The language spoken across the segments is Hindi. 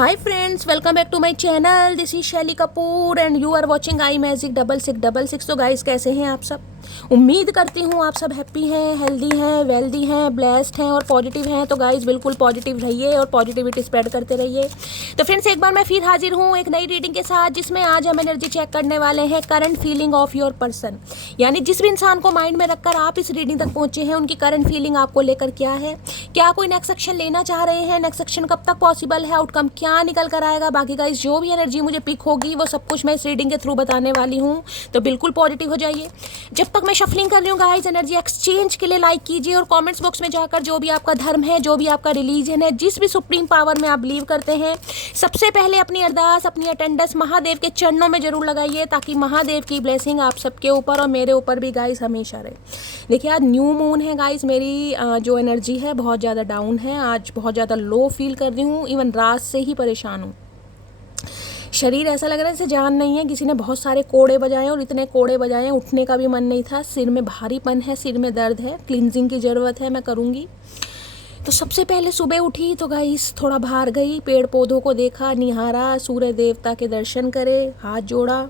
Hi friends, welcome back to my channel. This is शैली Kapoor and you are watching I magic 6666। तो गाइस कैसे हैं आप सब? उम्मीद करती हूँ आप सब हैप्पी हैं, हेल्दी हैं, वेल्दी हैं, ब्लेस्ड हैं और पॉजिटिव हैं। तो गाइस बिल्कुल पॉजिटिव रहिए और पॉजिटिविटी स्प्रेड करते रहिए। तो फ्रेंड्स एक बार मैं फिर हाजिर हूँ एक नई रीडिंग के साथ, जिसमें आज हम एनर्जी चेक करने वाले हैं current feeling of your person. यानी जिस भी इंसान को माइंड में रखकर आप इस रीडिंग तक पहुंचे हैं, उनकी करंट फीलिंग आपको लेकर क्या है, क्या कोई नेक्स्ट एक्शन लेना चाह रहे हैं, नेक्स्ट एक्शन कब तक पॉसिबल है, आउटकम क्या निकल कर आएगा। बाकी गाइस जो भी एनर्जी मुझे पिक होगी वो सब कुछ मैं इस रीडिंग के थ्रू बताने वाली हूँ। तो बिल्कुल पॉजिटिव हो जाइए। जब तक मैं शफलिंग कर रही हूँ गाइस, एनर्जी एक्सचेंज के लिए लाइक कीजिए और कमेंट्स बॉक्स में जाकर जो भी आपका धर्म है, जो भी आपका रिलीजन है, जिस भी सुप्रीम पावर में आप बिलीव करते हैं, सबसे पहले अपनी अरदास, अपनी अटेंडेंस महादेव के चरणों में जरूर लगाइए, ताकि महादेव की ब्लेसिंग आप सबके ऊपर और मेरे ऊपर भी गाइस हमेशा रहे। देखिए आज न्यू मून है गाइस, मेरी जो एनर्जी है बहुत ज़्यादा डाउन है, आज बहुत ज़्यादा लो फील कर रही हूँ, इवन रात से ही परेशान हूँ। शरीर ऐसा लग रहा है जैसे जान नहीं है, किसी ने बहुत सारे कोड़े बजाए और इतने कोड़े बजाए हैं, उठने का भी मन नहीं था। सिर में भारीपन है, सिर में दर्द है, क्लींजिंग की ज़रूरत है, मैं करूँगी। तो सबसे पहले सुबह उठी तो गाइस थोड़ा बाहर गई, पेड़ पौधों को देखा, निहारा, सूर्य देवता के दर्शन करे, हाथ जोड़ा।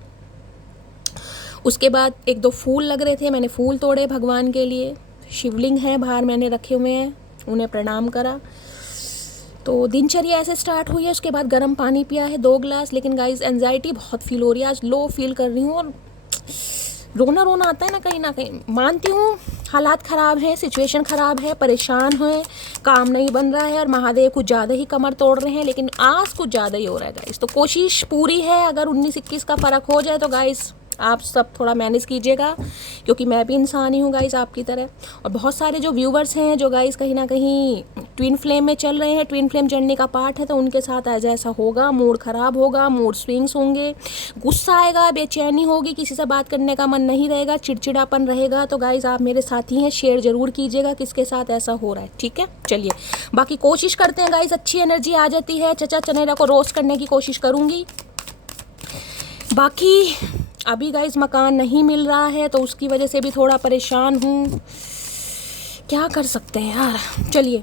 उसके बाद एक दो फूल लग रहे थे, मैंने फूल तोड़े भगवान के लिए। शिवलिंग है बाहर मैंने रखे हुए हैं, उन्हें प्रणाम करा। तो दिनचर्या ऐसे स्टार्ट हुई है। उसके बाद गर्म पानी पिया है 2 गिलास। लेकिन गाइस एंजाइटी बहुत फील हो रही है, आज लो फील कर रही हूँ और रोना रोना आता है ना कहीं। मानती हूँ हालात ख़राब हैं, सिचुएशन ख़राब है, परेशान हैं, काम नहीं बन रहा है और महादेव कुछ ज़्यादा ही कमर तोड़ रहे हैं, लेकिन आज कुछ ज़्यादा ही हो रहा है गाइस। तो कोशिश पूरी है, अगर 19-21 का फ़र्क हो जाए तो गाइस आप सब थोड़ा मैनेज कीजिएगा, क्योंकि मैं भी इंसान ही हूँ गाइस आपकी तरह। और बहुत सारे जो व्यूवर्स हैं जो गाइस कहीं ना कहीं ट्विन फ्लेम में चल रहे हैं, ट्विन फ्लेम जर्नी का पार्ट है, तो उनके साथ आज ऐसा होगा, मूड ख़राब होगा, मूड स्विंग्स होंगे, गुस्सा आएगा, बेचैनी होगी, किसी से बात करने का मन नहीं रहेगा, चिड़चिड़ापन रहेगा। तो गाइस आप मेरे साथी हैं, शेयर ज़रूर कीजिएगा किसके साथ ऐसा हो रहा है, ठीक है। चलिए बाकी कोशिश करते हैं गाइस, अच्छी एनर्जी आ जाती है। चचा चनेरा को रोस्ट करने की कोशिश करूँगी। बाकी अभी गाइस मकान नहीं मिल रहा है, तो उसकी वजह से भी थोड़ा परेशान हूँ, क्या कर सकते हैं यार। चलिए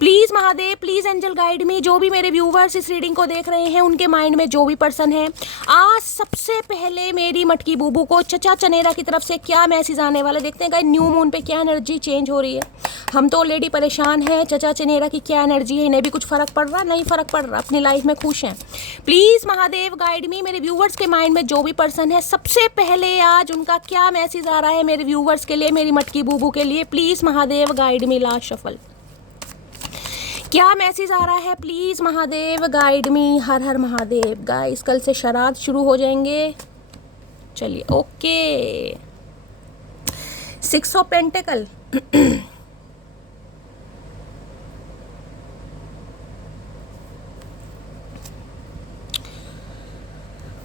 please Mahadev, please angel guide me. जो भी मेरे व्यूवर्स इस रीडिंग को देख रहे हैं, उनके माइंड में जो भी पर्सन है, आज सबसे पहले मेरी मटकी बूबू को चचा चनेरा की तरफ से क्या मैसेज आने वाला, देखते हैं गाइस न्यू मून पे क्या एनर्जी चेंज हो रही है। हम तो ऑलरेडी परेशान हैं, चचा चनेरा की क्या एनर्जी है, इन्हें भी कुछ फ़र्क पड़ रहा, नहीं फ़र्क पड़ रहा, अपनी लाइफ में खुश हैं। प्लीज़ महादेव गाइड मी, मेरे व्यूवर्स के माइंड में जो भी पर्सन है, सबसे पहले आज उनका क्या मैसेज आ रहा है मेरे व्यूवर्स के लिए, मेरी मटकी बूबू के लिए। Please Mahadev guide me, last shuffle क्या मैसेज आ रहा है, please Mahadev guide me. Her her Mahadev. Guys कल से शराध शुरू हो जाएंगे। चलिए ओके, 6 ऑफ पेंटिकल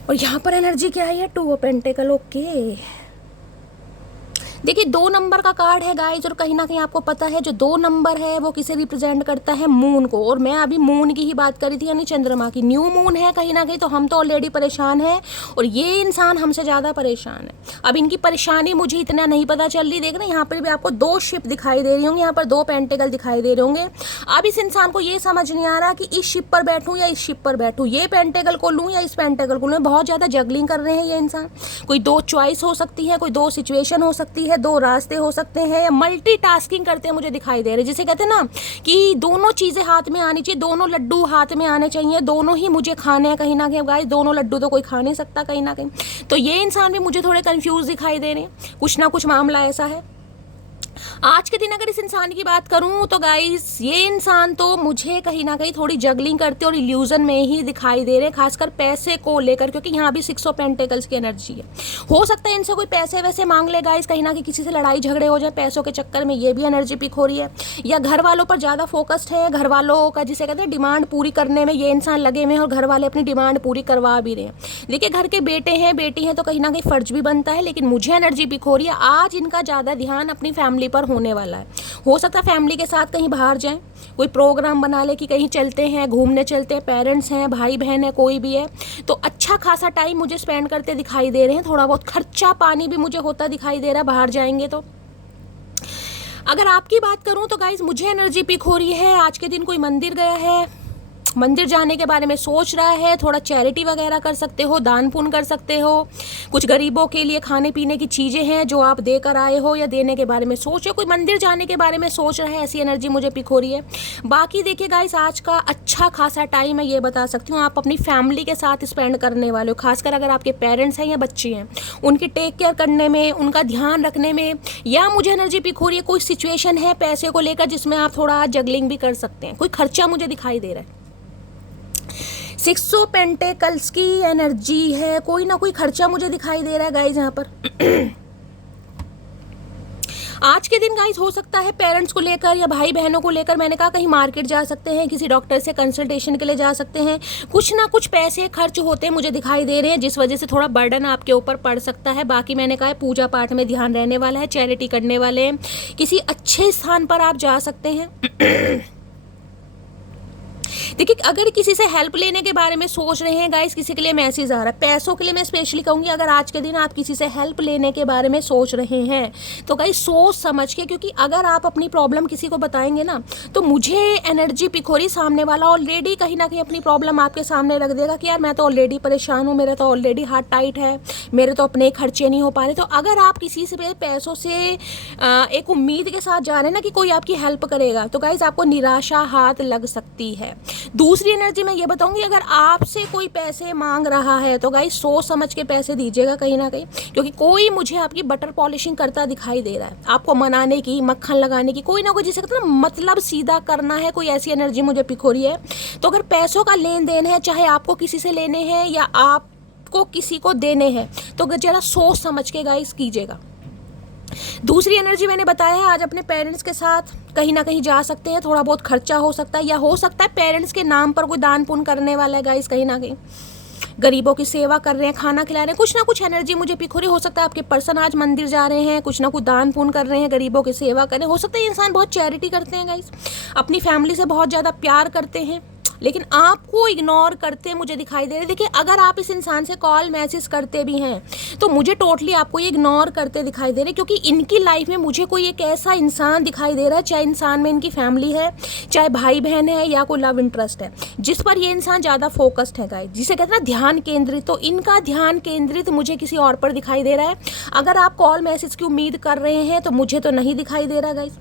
और यहाँ पर एनर्जी क्या है, 2 ऑफ पेंटिकल। ओके देखिए 2 नंबर का कार्ड है गाइज, और कहीं ना कहीं आपको पता है जो 2 नंबर है वो किसे रिप्रेजेंट करता है, मून को। और मैं अभी मून की ही बात करी थी, यानी चंद्रमा की। न्यू मून है कहीं ना कहीं, तो हम तो ऑलरेडी परेशान हैं और ये इंसान हमसे ज़्यादा परेशान है। अब इनकी परेशानी मुझे इतना नहीं पता चल रही। देख रहे हैं यहाँ पर भी आपको 2 शिप दिखाई दे रही होंगी, यहाँ पर 2 पेंटिकल दिखाई दे रहे होंगे। अब इस इंसान को ये समझ नहीं आ रहा कि इस शिप पर बैठूँ या इस शिप पर बैठूँ, ये पेंटिकल को लूँ या इस पेंटिकल को लूँ। बहुत ज़्यादा जगलिंग कर रहे हैं ये इंसान। कोई 2 चॉइस हो सकती है, कोई 2 सिचुएशन हो सकती है, 2 रास्ते हो सकते हैं, या मल्टीटास्किंग करते हैं मुझे दिखाई दे रहे। जिसे कहते हैं ना कि दोनों चीज़ें हाथ में आनी चाहिए, दोनों लड्डू हाथ में आने चाहिए, दोनों ही मुझे खाने हैं कहीं ना कहीं। गाइस दोनों लड्डू तो कोई खा नहीं सकता कहीं ना कहीं। तो ये इंसान भी मुझे थोड़े कंफ्यूज दिखाई दे रहे हैं, कुछ ना कुछ मामला ऐसा है। आज के दिन अगर इस इंसान की बात करूं तो गाइस ये इंसान तो मुझे कहीं ना कहीं थोड़ी जगलिंग करते और इल्यूजन में ही दिखाई दे रहे हैं, खासकर पैसे को लेकर, क्योंकि यहाँ भी 6 ऑफ पेंटिकल्स की एनर्जी है। हो सकता है इनसे कोई पैसे वैसे मांग ले गाइस, कहीं ना कहीं किसी से लड़ाई झगड़े हो जाए पैसों के चक्कर में, ये भी एनर्जी पिक हो रही है। या घर वालों पर ज़्यादा फोकस्ड है, घर वालों का जिसे कहते हैं डिमांड पूरी करने में ये इंसान लगे हुए हैं, और घर वाले अपनी डिमांड पूरी करवा भी रहे हैं। देखिए घर के बेटे हैं बेटी हैं, तो कहीं ना कहीं फ़र्ज भी बनता है, लेकिन मुझे एनर्जी पिक हो रही है आज इनका ज़्यादा ध्यान अपनी फैमिली पर होने वाला है। हो सकता है फैमिली के साथ कहीं बाहर जाएं, कोई प्रोग्राम बना ले कि कहीं चलते हैं, घूमने चलते हैं, पेरेंट्स हैं, भाई बहन है, कोई भी है, तो अच्छा खासा टाइम मुझे स्पेंड करते दिखाई दे रहे हैं। थोड़ा बहुत खर्चा पानी भी मुझे होता दिखाई दे रहा है बाहर जाएंगे तो। अगर आपकी बात करूं तो गाइज मुझे एनर्जी पिक हो रही है आज के दिन कोई मंदिर गया है, मंदिर जाने के बारे में सोच रहा है, थोड़ा चैरिटी वगैरह कर सकते हो, दान पुण्य कर सकते हो, कुछ गरीबों के लिए खाने पीने की चीज़ें हैं जो आप देकर आए हो या देने के बारे में सोच रहे हो, कोई मंदिर जाने के बारे में सोच रहा है, ऐसी एनर्जी मुझे पिक हो रही है। बाकी देखिए गाइस, आज का अच्छा खासा टाइम मैं ये बता सकती हूँ, आप अपनी फैमिली के साथ स्पेंड करने वाले हो, खासकर अगर आपके पेरेंट्स हैं या बच्चे हैं, उनकी टेक केयर करने में, उनका ध्यान रखने में, या मुझे एनर्जी पिक हो रही है कोई सिचुएशन है पैसे को लेकर जिसमें आप थोड़ा जगलिंग भी कर सकते हैं, कोई खर्चा मुझे दिखाई दे रहा है। 6 ऑफ पेंटिकल्स की एनर्जी है, कोई ना कोई खर्चा मुझे दिखाई दे रहा है गाइज यहाँ पर। आज के दिन गाइज हो सकता है पेरेंट्स को लेकर या भाई बहनों को लेकर, मैंने कहा कहीं मार्केट जा सकते हैं, किसी डॉक्टर से कंसल्टेशन के लिए जा सकते हैं, कुछ ना कुछ पैसे खर्च होते मुझे दिखाई दे रहे हैं, जिस वजह से थोड़ा बर्डन आपके ऊपर पड़ सकता है। बाकी मैंने कहा है पूजा पाठ में ध्यान रहने वाला है, चैरिटी करने वाले हैं, किसी अच्छे स्थान पर आप जा सकते हैं। देखिए, अगर किसी से हेल्प लेने के बारे में सोच रहे हैं गाइस, किसी के लिए मैसेज आ रहा है, पैसों के लिए मैं स्पेशली कहूँगी, अगर आज के दिन आप किसी से हेल्प लेने के बारे में सोच रहे हैं तो गाइस सोच समझ के, क्योंकि अगर आप अपनी प्रॉब्लम किसी को बताएंगे ना, तो मुझे एनर्जी पिक हो रही, सामने वाला ऑलरेडी कहीं ना कहीं अपनी प्रॉब्लम आपके सामने रख देगा कि यार मैं तो ऑलरेडी परेशान हूँ, मेरा तो ऑलरेडी हाथ टाइट है, मेरे तो अपने खर्चे नहीं हो पा रहे। तो अगर आप किसी से पैसों से एक उम्मीद के साथ जा रहे हैं ना कि कोई आपकी हेल्प करेगा, तो गाइस आपको निराशा हाथ लग सकती है। दूसरी एनर्जी मैं ये बताऊंगी, अगर आपसे कोई पैसे मांग रहा है तो गाइस सोच समझ के पैसे दीजिएगा कहीं ना कहीं, क्योंकि कोई मुझे आपकी बटर पॉलिशिंग करता दिखाई दे रहा है, आपको मनाने की, मक्खन लगाने की, कोई ना कोई, जिसे कहते हैं ना मतलब सीधा करना है, कोई ऐसी एनर्जी मुझे पिक हो रही है। तो अगर पैसों का लेन देन है, चाहे आपको किसी से लेने हैं या आपको किसी को देने हैं, तो जरा सोच समझ के गाइस कीजिएगा। दूसरी एनर्जी मैंने बताया है, आज अपने पेरेंट्स के साथ कहीं ना कहीं जा सकते हैं, थोड़ा बहुत खर्चा हो सकता है, या हो सकता है पेरेंट्स के नाम पर कोई दान पुण्य करने वाला है गाइस, कहीं ना कहीं गरीबों की सेवा कर रहे हैं, खाना खिला रहे हैं, कुछ ना कुछ एनर्जी मुझे पिक हो रही। हो सकता है आपके पर्सन आज मंदिर जा रहे हैं, कुछ ना कुछ दान पुण्य कर रहे हैं, गरीबों की सेवा कर रहे हैं, हो सकता है इंसान बहुत चैरिटी करते हैं गाइस, अपनी फैमिली से बहुत ज़्यादा प्यार करते हैं, लेकिन आपको इग्नोर करते मुझे दिखाई दे रहे। देखिए, अगर आप इस इंसान से कॉल मैसेज करते भी हैं तो मुझे टोटली आपको ये इग्नोर करते दिखाई दे रहे, क्योंकि इनकी लाइफ में मुझे कोई एक ऐसा इंसान दिखाई दे रहा है, चाहे इंसान में इनकी फैमिली है, चाहे भाई बहन है, या कोई लव इंटरेस्ट है, जिस पर ये इंसान ज़्यादा फोकस्ड है गाइस, जिसे कहते हैं ना ध्यान केंद्रित। तो इनका ध्यान केंद्रित मुझे किसी और पर दिखाई दे रहा है। अगर आप कॉल मैसेज की उम्मीद कर रहे हैं तो मुझे तो नहीं दिखाई दे रहा गाइस।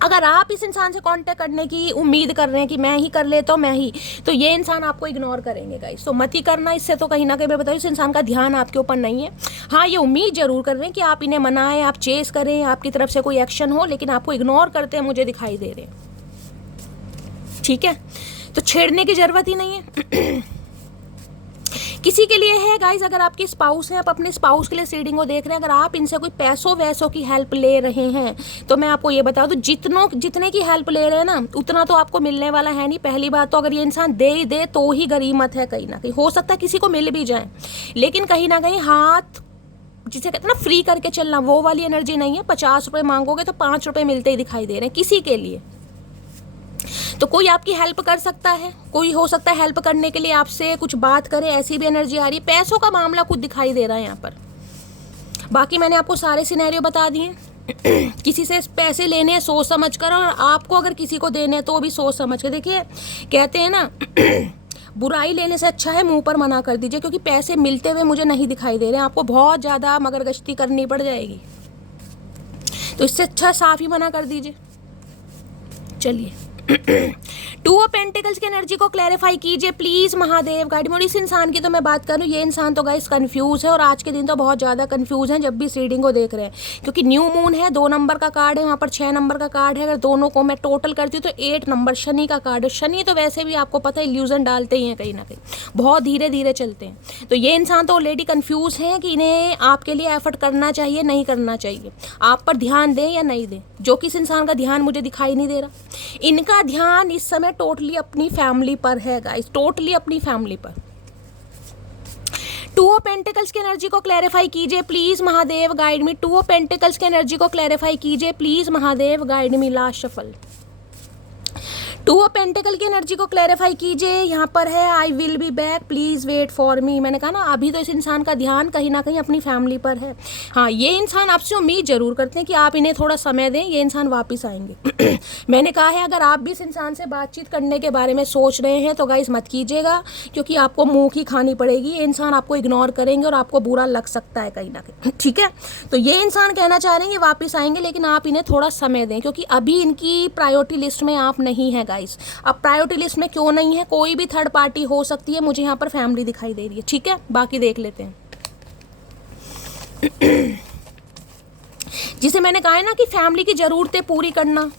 अगर आप इस इंसान से कांटेक्ट करने की उम्मीद कर रहे हैं कि मैं ही कर लेता हूँ, मैं ही, तो ये इंसान आपको इग्नोर करेंगे गाइस, तो मत ही करना। इससे तो कहीं ना कहीं मैं बताऊँ, इस इंसान का ध्यान आपके ऊपर नहीं है। हाँ, ये उम्मीद जरूर कर रहे हैं कि आप इन्हें मनाएं, आप चेस करें, आपकी तरफ से कोई एक्शन हो, लेकिन आपको इग्नोर करते हैं मुझे दिखाई दे रहे हैं। ठीक है, तो छेड़ने की जरूरत ही नहीं है। किसी के लिए है गाइज, अगर आपके स्पाउस हैं, आप अपने स्पाउस के लिए रीडिंग को देख रहे हैं, अगर आप इनसे कोई पैसों वैसों की हेल्प ले रहे हैं, तो मैं आपको ये बता दूं, जितने की हेल्प ले रहे हैं ना, उतना तो आपको मिलने वाला है नहीं। पहली बात तो अगर ये इंसान दे ही दे तो ही गरीमत है, कहीं ना कहीं हो सकता है किसी को मिल भी जाए, लेकिन कहीं ना कहीं हाथ, जिसे कहते हैं ना फ्री करके चलना, वो वाली एनर्जी नहीं है। 50 रुपये मांगोगे तो 5 रुपये मिलते ही दिखाई दे रहे हैं किसी के लिए। तो कोई आपकी हेल्प कर सकता है, कोई हो सकता है हेल्प करने के लिए आपसे कुछ बात करे, ऐसी भी एनर्जी आ रही है। पैसों का मामला कुछ दिखाई दे रहा है यहाँ पर। बाकी मैंने आपको सारे सिनेरियो बता दिए। किसी से पैसे लेने हैं सोच समझ कर, और आपको अगर किसी को देने हैं तो भी सोच समझ कर। देखिए, कहते हैं ना बुराई लेने से अच्छा है मुंह पर मना कर दीजिए, क्योंकि पैसे मिलते हुए मुझे नहीं दिखाई दे रहे हैं, आपको बहुत ज़्यादा मगरगश्ती करनी पड़ जाएगी, तो इससे अच्छा साफ ही मना कर दीजिए। चलिए, 2 ऑफ पेंटिकल्स की एनर्जी को क्लैरिफाई कीजिए प्लीज महादेव गाइड में। और इस इंसान की तो मैं बात करूँ, ये इंसान तो गाइस कंफ्यूज है, और आज के दिन तो बहुत ज़्यादा कंफ्यूज है जब भी इस रीडिंग को देख रहे हैं, क्योंकि न्यू मून है, 2 नंबर का कार्ड है, वहाँ पर 6 नंबर का कार्ड है। अगर दोनों को मैं टोटल करती हूँ तो 8 नंबर शनि का कार्ड है। शनि तो वैसे भी आपको पता है इल्यूजन डालते ही हैं, कहीं ना कहीं बहुत धीरे धीरे चलते हैं। तो ये इंसान तो ऑलरेडी कंफ्यूज है कि इन्हें आपके लिए एफर्ट करना चाहिए, नहीं करना चाहिए, आप पर ध्यान दें या नहीं दें, जो कि इस इंसान का ध्यान मुझे दिखाई नहीं दे रहा। इनका ध्यान इस समय टोटली अपनी फैमिली पर है गाइस, टोटली अपनी फैमिली पर। 2 ऑफ पेंटिकल्स की एनर्जी को क्लैरिफाई कीजिए please Mahadev guide me. 2 of pentacles की एनर्जी को क्लैरिफाई कीजिए please Mahadev guide me. Last shuffle. Two of pentacle की एनर्जी को क्लैरिफाई कीजिए। यहाँ पर है I will be back, please wait for me. मैंने कहा ना अभी तो इस इंसान का ध्यान कहीं ना कहीं अपनी फैमिली पर है। हाँ, ये इंसान आपसे उम्मीद जरूर करते हैं कि आप इन्हें थोड़ा समय दें, ये इंसान वापस आएंगे। मैंने कहा है अगर आप भी इस इंसान से बातचीत करने के बारे में सोच रहे हैं तो गाइस मत कीजिएगा, क्योंकि आपको मुँह की खानी पड़ेगी। ये इंसान आपको इग्नोर करेंगे और आपको बुरा लग सकता है कहीं ना कहीं, ठीक है। तो ये इंसान कहना चाह रहे हैं कि वापस आएंगे, लेकिन आप इन्हें थोड़ा समय दें, क्योंकि अभी इनकी प्रायोरिटी लिस्ट में आप नहीं है गाइस। अब प्रायोरिटी लिस्ट में क्यों नहीं है, कोई भी थर्ड पार्टी हो सकती है, मुझे यहाँ पर फैमिली दिखाई दे रही है, ठीक है। बाकी देख लेते हैं। जिसे मैंने कहा है ना कि फैमिली की ज़रूरतें पूरी करना,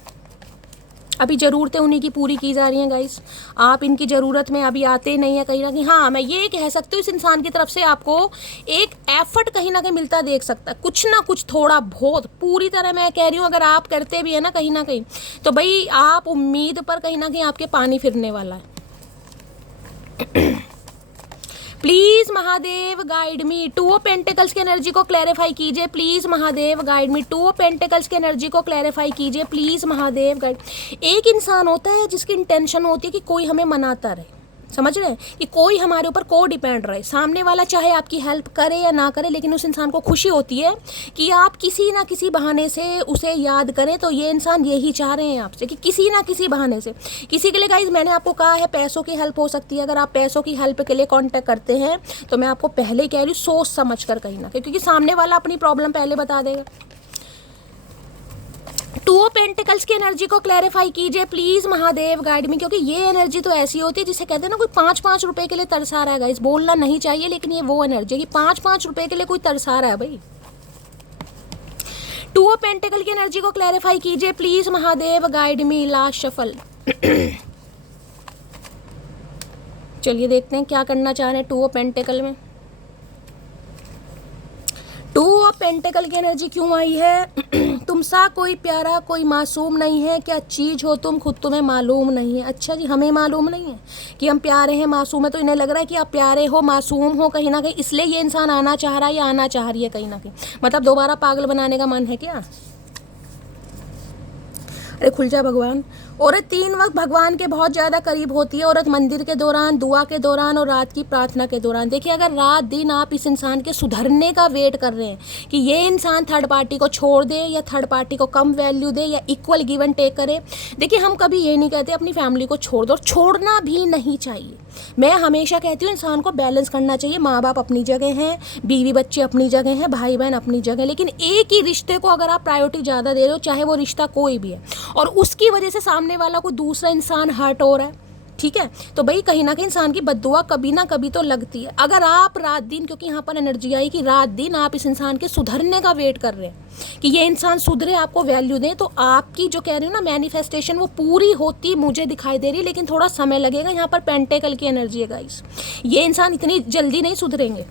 अभी ज़रूरतें उन्हीं की पूरी की जा रही हैं गाइस। आप इनकी ज़रूरत में अभी आते नहीं है कहीं ना कहीं। हाँ, मैं ये कह सकती हूँ इस इंसान की तरफ से आपको एक एफर्ट कहीं ना कहीं मिलता देख सकता है, कुछ ना कुछ थोड़ा बहुत। पूरी तरह मैं कह रही हूँ अगर आप करते भी है ना कहीं तो भाई आप उम्मीद पर कहीं ना कहीं आपके पानी फिरने वाला है। Please Mahadev guide me. Two of pentacles की एनर्जी को क्लैरिफाई कीजिए please Mahadev guide me. Two of pentacles की एनर्जी को क्लैरिफाई कीजिए प्लीज महादेव गाइड। एक इंसान होता है जिसकी इंटेंशन होती है कि कोई हमें मनाता रहे, समझ रहे हैं, कि कोई हमारे ऊपर को डिपेंड रहे। सामने वाला चाहे आपकी हेल्प करे या ना करे, लेकिन उस इंसान को खुशी होती है कि आप किसी ना किसी बहाने से उसे याद करें। तो ये इंसान यही चाह रहे हैं आपसे कि किसी ना किसी बहाने से। किसी के लिए गाइज मैंने आपको कहा है पैसों की हेल्प हो सकती है। अगर आप पैसों की हेल्प के लिए कॉन्टैक्ट करते हैं तो मैं आपको पहले ही कह रही हूँ सोच समझ कर कहीं ना कहीं, क्योंकि सामने वाला अपनी प्रॉब्लम पहले बता देगा। टू ऑफ पेंटिकल्स की एनर्जी को क्लैरिफाई कीजिए प्लीज महादेव गाइड मी, क्योंकि ये एनर्जी तो ऐसी होती है जिसे कहते हैं ना कोई 5-5 रुपए के लिए तरसा रहा है गाइस। बोलना नहीं चाहिए, लेकिन ये वो एनर्जी है कि 5-5 रुपए के लिए कोई तरसा रहा है भाई। टू ऑफ पेंटिकल की एनर्जी को क्लैरिफाई कीजिए please Mahadev guide me. Last shuffle. चलिए देखते हैं क्या करना चाह रहे हैं टू ऑफ पेंटिकल में। टू ऑफ पेंटिकल की एनर्जी क्यों आई है? तुमसा कोई प्यारा कोई मासूम नहीं है, क्या चीज़ हो तुम खुद तुम्हें मालूम नहीं है। अच्छा जी, हमें मालूम नहीं है कि हम प्यारे हैं मासूम है, तो इन्हें लग रहा है कि आप प्यारे हो मासूम हो कहीं ना कहीं, इसलिए ये इंसान आना चाह रहा है या आना चाह रही है कहीं ना कहीं। मतलब दोबारा पागल बनाने का मन है क्या? अरे खुल जा भगवान। औरत 3 वक्त भगवान के बहुत ज़्यादा करीब होती है। औरत मंदिर के दौरान, दुआ के दौरान और रात की प्रार्थना के दौरान। देखिए अगर रात दिन आप इस इंसान के सुधरने का वेट कर रहे हैं कि ये इंसान थर्ड पार्टी को छोड़ दे या थर्ड पार्टी को कम वैल्यू दे या इक्वल गिव एंड टेक करे। देखिए हम कभी ये नहीं कहते अपनी फैमिली को छोड़ दो, और छोड़ना भी नहीं चाहिए। मैं हमेशा कहती हूँ इंसान को बैलेंस करना चाहिए। माँ बाप अपनी जगह हैं, बीवी बच्चे अपनी जगह हैं, भाई बहन अपनी जगह, लेकिन एक ही रिश्ते को अगर आप प्रायोरिटी ज़्यादा दे रहे हो, चाहे वो रिश्ता कोई भी है, और उसकी वजह से सामने वाला को दूसरा इंसान हर्ट हो रहा है, ठीक है, तो भाई कहीं ना कहीं इंसान की बद्दुआ कभी ना कभी तो लगती है। अगर आप रात दिन, क्योंकि यहाँ पर एनर्जी आई कि रात दिन आप इस इंसान के सुधरने का वेट कर रहे हैं कि ये इंसान सुधरे, आपको वैल्यू दे, तो आपकी जो कह रही हूँ ना मैनिफेस्टेशन वो पूरी होती मुझे दिखाई दे रही, लेकिन थोड़ा समय लगेगा। यहाँ पर पेंटेकल की एनर्जी है गाइस, ये इंसान इतनी जल्दी नहीं सुधरेंगे।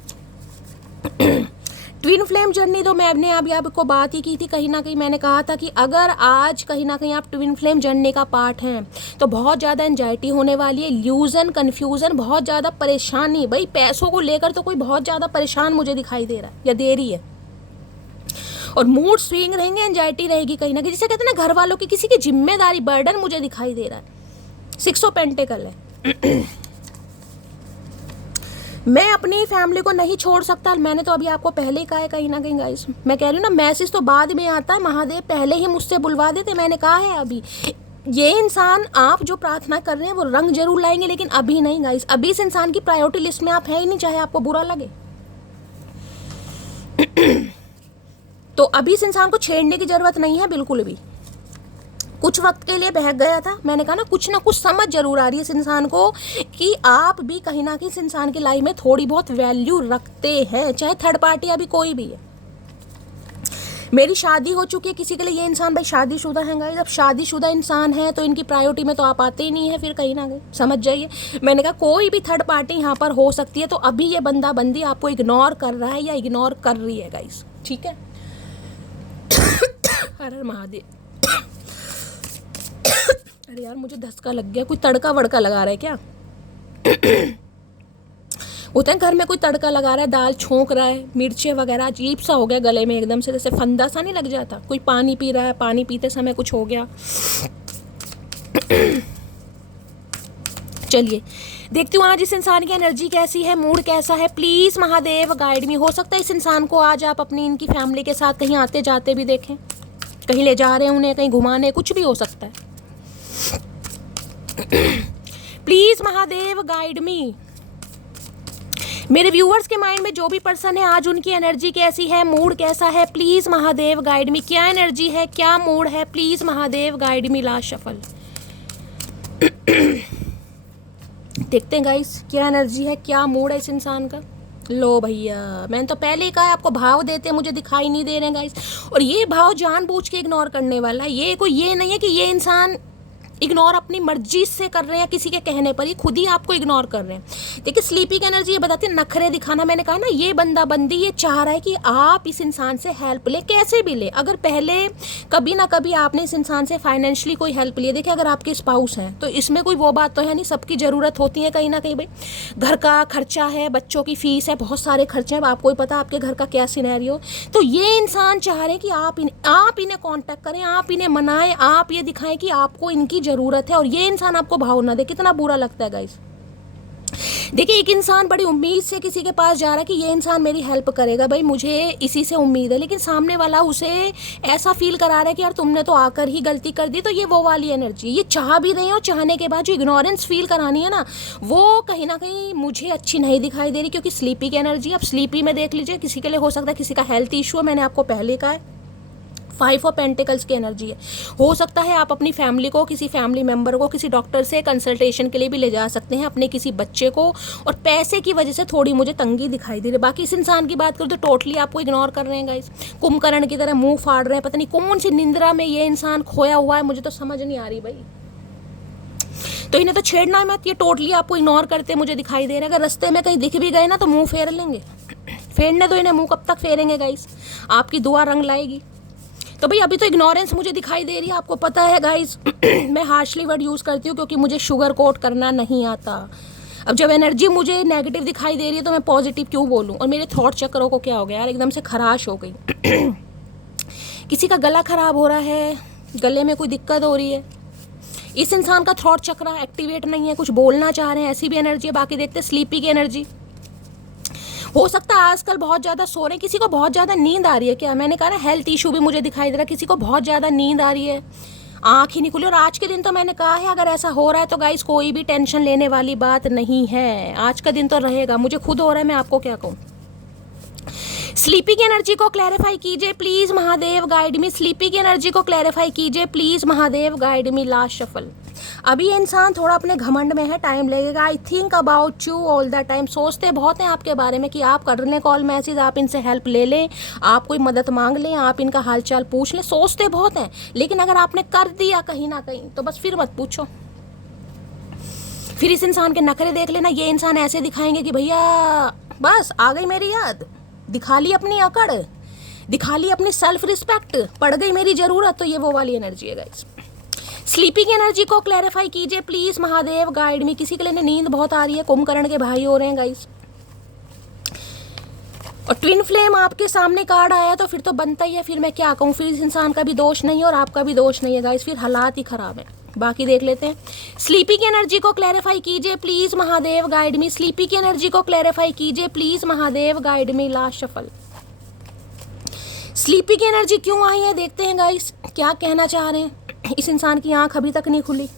ट्विन फ्लेम जर्नी तो मैंने अभी आपको बात ही की थी, कहीं ना कहीं मैंने कहा था कि अगर आज कहीं ना कहीं आप ट्विन फ्लेम जर्नी का पार्ट हैं तो बहुत ज़्यादा एंजाइटी होने वाली है, इल्यूजन, कन्फ्यूज़न, बहुत ज़्यादा परेशानी। भाई पैसों को लेकर तो कोई बहुत ज़्यादा परेशान मुझे दिखाई दे रहा है या दे रही है, और मूड स्विंग रहेंगे, एंजाइटी रहेगी कहीं ना कहीं, जिसे कहते हैं ना घर वालों की किसी की जिम्मेदारी, बर्डन मुझे दिखाई दे रहा है। 6 ऑफ पेंटिकल है। मैं अपनी फैमिली को नहीं छोड़ सकता, मैंने तो अभी आपको पहले ही कहा है कहीं ना कहीं गाइस। मैं कह रही हूँ ना मैसेज तो बाद में आता है, महादेव पहले ही मुझसे बुलवा देते। मैंने कहा है अभी ये इंसान आप जो प्रार्थना कर रहे हैं वो रंग जरूर लाएंगे, लेकिन अभी नहीं गाइस। अभी इस इंसान की प्रायोरिटी लिस्ट में आप है ही नहीं, चाहे आपको बुरा लगे। तो अभी इस इंसान को छेड़ने की जरूरत नहीं है बिल्कुल भी। कुछ वक्त के लिए बहक गया था, मैंने कहा ना कुछ समझ जरूर आ रही है इस इंसान को कि आप भी कहीं ना कहीं इस इंसान की लाइफ में थोड़ी बहुत वैल्यू रखते हैं, चाहे थर्ड पार्टी अभी कोई भी है। मेरी शादी हो चुकी है किसी के लिए, ये इंसान भाई शादीशुदा है गाइस। अब शादीशुदा इंसान है तो इनकी प्रायोरिटी में तो आप आते ही नहीं है, फिर कहीं ना कहीं समझ जाइए। मैंने कहा कोई भी थर्ड पार्टी यहाँ पर हो सकती है, तो अभी ये बंदा बंदी आपको इग्नोर कर रहा है या इग्नोर कर रही है गाइस, ठीक है। हर महादेव। अरे यार मुझे धक्का लग गया, कोई तड़का वड़का लगा रहा है क्या? होता है घर में कोई तड़का लगा रहा है, दाल छोंक रहा है, मिर्चें वगैरह, अजीब सा हो गया गले में एकदम से, जैसे फंदा सा नहीं लग जाता। कोई पानी पी रहा है, पानी पीते समय कुछ हो गया। चलिए देखती हूँ आज इस इंसान की एनर्जी कैसी है, मूड कैसा है। प्लीज़ महादेव गाइड मी। हो सकता है इस इंसान को आज आप अपनी इनकी फैमिली के साथ कहीं आते जाते भी देखें, कहीं ले जा रहे हैं उन्हें, कहीं घुमाने, कुछ भी हो सकता है। प्लीज़ महादेव गाइड मी। मेरे व्यूअर्स के माइंड में जो भी पर्सन है आज उनकी एनर्जी कैसी है, मूड कैसा है, प्लीज़ महादेव गाइड मी। क्या एनर्जी है, क्या मूड है, please Mahadev guide me. Last shuffle देखते हैं गाइस क्या एनर्जी है, क्या मूड है इस इंसान का। लो भैया, मैंने तो पहले ही कहा है आपको भाव देते मुझे दिखाई नहीं दे रहे हैं गाइस, और ये भाव जानबूझ के इग्नोर करने वाला है। ये कोई ये नहीं है कि ये इंसान इग्नोर अपनी मर्जी से कर रहे हैं, किसी के कहने पर ही खुद ही आपको इग्नोर कर रहे हैं। देखिए स्लीपी की एनर्जी ये बताती है नखरे दिखाना। मैंने कहा ना, ये बंदा बंदी ये चाह रहा है कि आप इस इंसान से हेल्प ले, कैसे भी ले। अगर पहले कभी ना कभी आपने इस इंसान से फाइनेंशियली कोई हेल्प ली, देखिए अगर आपके स्पाउस हैं तो इसमें कोई वो बात तो है नहीं, सबकी ज़रूरत होती है कहीं ना कहीं। भाई घर का खर्चा है, बच्चों की फीस है, बहुत सारे खर्चे हैं, आपको ही पता आपके घर का क्या सिनेरियो। तो ये इंसान चाह रहे हैं कि आप इन्हें कॉन्टैक्ट करें, आप इन्हें मनाएं, आप ये दिखाएं कि आपको इनकी ज़रूरत है, और ये इंसान आपको भाव ना दे। कितना बुरा लगता है गाइस। देखिए एक इंसान बड़ी उम्मीद से किसी के पास जा रहा है कि ये इंसान मेरी हेल्प करेगा, भाई मुझे इसी से उम्मीद है, लेकिन सामने वाला उसे ऐसा फील करा रहा है कि यार तुमने तो आकर ही गलती कर दी। तो ये वो वाली एनर्जी, ये चाह भी रही है और चाहने के बाद जो इग्नोरेंस फील करानी है ना, वो कहीं ना कहीं मुझे अच्छी नहीं दिखाई दे रही, क्योंकि स्लीपी की एनर्जी। अब स्लीपी में देख लीजिए, किसी के लिए हो सकता है किसी का हेल्थ इशू है, मैंने आपको पहले कहा है। 5 ऑफ पेंटिकल्स की एनर्जी है। हो सकता है आप अपनी फैमिली को, किसी फैमिली मेंबर को किसी डॉक्टर से कंसल्टेशन के लिए भी ले जा सकते हैं, अपने किसी बच्चे को, और पैसे की वजह से थोड़ी मुझे तंगी दिखाई दे रही है। बाकी इस इंसान की बात करूँ तो टोटली आपको इग्नोर कर रहे हैं गाइस, कुंभकर्ण की तरह मुंह फाड़ रहे हैं। पता नहीं कौन सी निंद्रा में ये इंसान खोया हुआ है, मुझे तो समझ नहीं आ रही भाई। तो इन्हें तो छेड़ना मत, ये टोटली आपको इग्नोर करते मुझे दिखाई दे रहा है। अगर रास्ते में कहीं दिख भी गए ना तो मुंह फेर लेंगे, फेरने दो इन्हें, मुंह कब तक फेरेंगे गाइस, आपकी दुआ रंग लाएगी। तो भाई अभी तो इग्नोरेंस मुझे दिखाई दे रही है, आपको पता है गाइस। मैं हार्शली वर्ड यूज़ करती हूँ क्योंकि मुझे शुगर कोट करना नहीं आता। अब जब एनर्जी मुझे नेगेटिव दिखाई दे रही है तो मैं पॉजिटिव क्यों बोलूँ। और मेरे थॉट चक्रों को क्या हो गया यार, एकदम से खराश हो गई। किसी का गला खराब हो रहा है, गले में कोई दिक्कत हो रही है, इस इंसान का थॉट चक्र एक्टिवेट नहीं है, कुछ बोलना चाह रहे हैं, ऐसी भी एनर्जी है। बाकी देखते स्लीपी की एनर्जी। हो सकता है आजकल बहुत ज़्यादा सो रहे हैं, किसी को बहुत ज़्यादा नींद आ रही है क्या। मैंने कहा ना हेल्थ इशू भी मुझे दिखाई दे रहा है, किसी को बहुत ज़्यादा नींद आ रही है, आँख ही नहीं खुली। और आज के दिन तो मैंने कहा है अगर ऐसा हो रहा है तो गाइस कोई भी टेंशन लेने वाली बात नहीं है, आज का दिन तो रहेगा। मुझे खुद हो रहा है, मैं आपको क्या कहूँ। स्लीपी की एनर्जी को क्लैरिफाई कीजिए please Mahadev guide me. Sleepy की एनर्जी को क्लैरिफाई कीजिए please Mahadev guide me. Last shuffle. अभी इंसान थोड़ा अपने घमंड में है, टाइम लगेगा। I think about you all the time. सोचते बहुत हैं आपके बारे में कि आप कर लें कॉल मैसेज, आप इनसे हेल्प ले लें, आप कोई मदद मांग लें, आप इनका हालचाल पूछ लें। सोचते बहुत हैं, लेकिन अगर आपने कर दिया कहीं ना कहीं तो बस फिर मत पूछो। फिर इस इंसान के नखरे देख लेना। ये इंसान ऐसे दिखाएंगे कि भैया बस आ गई मेरी याद, दिखा ली अपनी अकड़, दिखा ली अपनी सेल्फ रिस्पेक्ट, पड़ गई मेरी ज़रूरत। तो ये वो वाली एनर्जी है गाइस। स्लीपी की एनर्जी को क्लैरिफाई कीजिए प्लीज़ महादेव गाइड मी। किसी के लिए नींद बहुत आ रही है, कुंभकर्ण के भाई हो रहे हैं गाइस, और ट्विन फ्लेम आपके सामने कार्ड आया तो फिर तो बनता ही है। फिर मैं क्या कहूँ, फिर इस इंसान का भी दोष नहीं है और आपका भी दोष नहीं है गाइस, फिर हालात ही ख़राब है। बाकी देख लेते हैं। स्लीपी की एनर्जी को क्लैरिफाई कीजिए please Mahadev guide me. Sleepy की एनर्जी को क्लैरिफाई कीजिए please Mahadev guide me. Last shuffle. Sleepy की एनर्जी क्यों आई है, देखते हैं गाइस क्या कहना चाह रहे हैं। इस इंसान की आंख अभी तक नहीं खुली।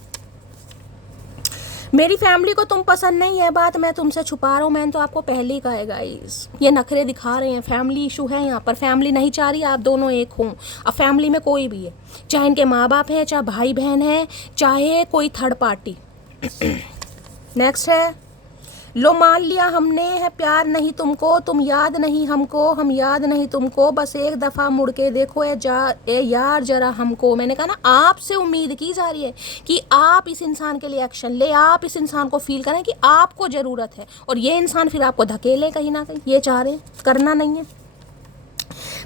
मेरी फैमिली को तुम पसंद नहीं है, बात मैं तुमसे छुपा रहा हूँ। मैंने तो आपको पहले ही कहा है गाइस, ये नखरे दिखा रहे हैं, फैमिली इशू है यहाँ पर। फैमिली नहीं चाह रही आप दोनों एक हों। अब फैमिली में कोई भी है, चाहे इनके माँ बाप हैं, चाहे भाई बहन है, चाहे कोई थर्ड पार्टी। नेक्स्ट है, लो मान लिया हमने है प्यार नहीं तुमको, तुम याद नहीं हमको, हम याद नहीं तुमको, बस एक दफ़ा मुड़ के देखो ए यार जरा हमको। मैंने कहा ना, आपसे उम्मीद की जा रही है कि आप इस इंसान के लिए एक्शन ले, आप इस इंसान को फील करें कि आपको ज़रूरत है, और ये इंसान फिर आपको धकेले कहीं ना कहीं। ये चाह रहे हैं, करना नहीं है।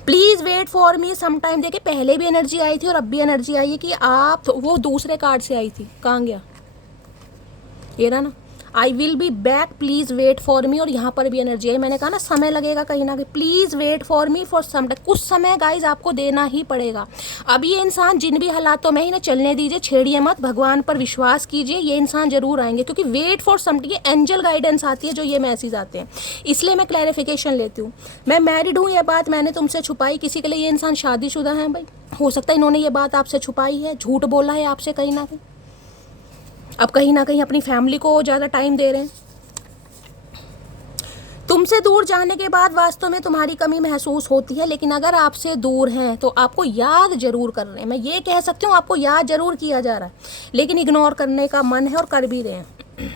Please wait for me some time. देखिए पहले भी एनर्जी आई थी और अब भी एनर्जी आई है कि आप, वो दूसरे कार्ड से आई थी, कहाँ गया ये रहा ना, I will be back, please wait for me. और यहाँ पर भी एनर्जी है, मैंने कहा ना समय लगेगा कहीं ना कहीं। Please wait for me for some time, कुछ समय गाइज आपको देना ही पड़ेगा। अब ये इंसान जिन भी हालातों में ही ना चलने दीजिए, छेड़िए मत, भगवान पर विश्वास कीजिए, ये इंसान जरूर आएंगे। क्योंकि वेट फॉर सम टाइम, ये एंजल गाइडेंस आती है जो ये मैसेज आते हैं, इसलिए मैं क्लैरिफिकेशन लेती हूँ। मैं मैरिड हूँ, ये बात मैंने तुमसे छुपाई, किसी के लिए ये इंसान शादीशुदा है भाई, हो सकता है इन्होंने ये बात आपसे छुपाई है, झूठ बोला है आपसे कहीं ना कहीं। अब कहीं ना कहीं अपनी फैमिली को ज़्यादा टाइम दे रहे हैं। तुमसे दूर जाने के बाद वास्तव में तुम्हारी कमी महसूस होती है, लेकिन अगर आपसे दूर हैं तो आपको याद जरूर कर रहे हैं। मैं ये कह सकती हूँ आपको याद जरूर किया जा रहा है, लेकिन इग्नोर करने का मन है और कर भी रहे हैं।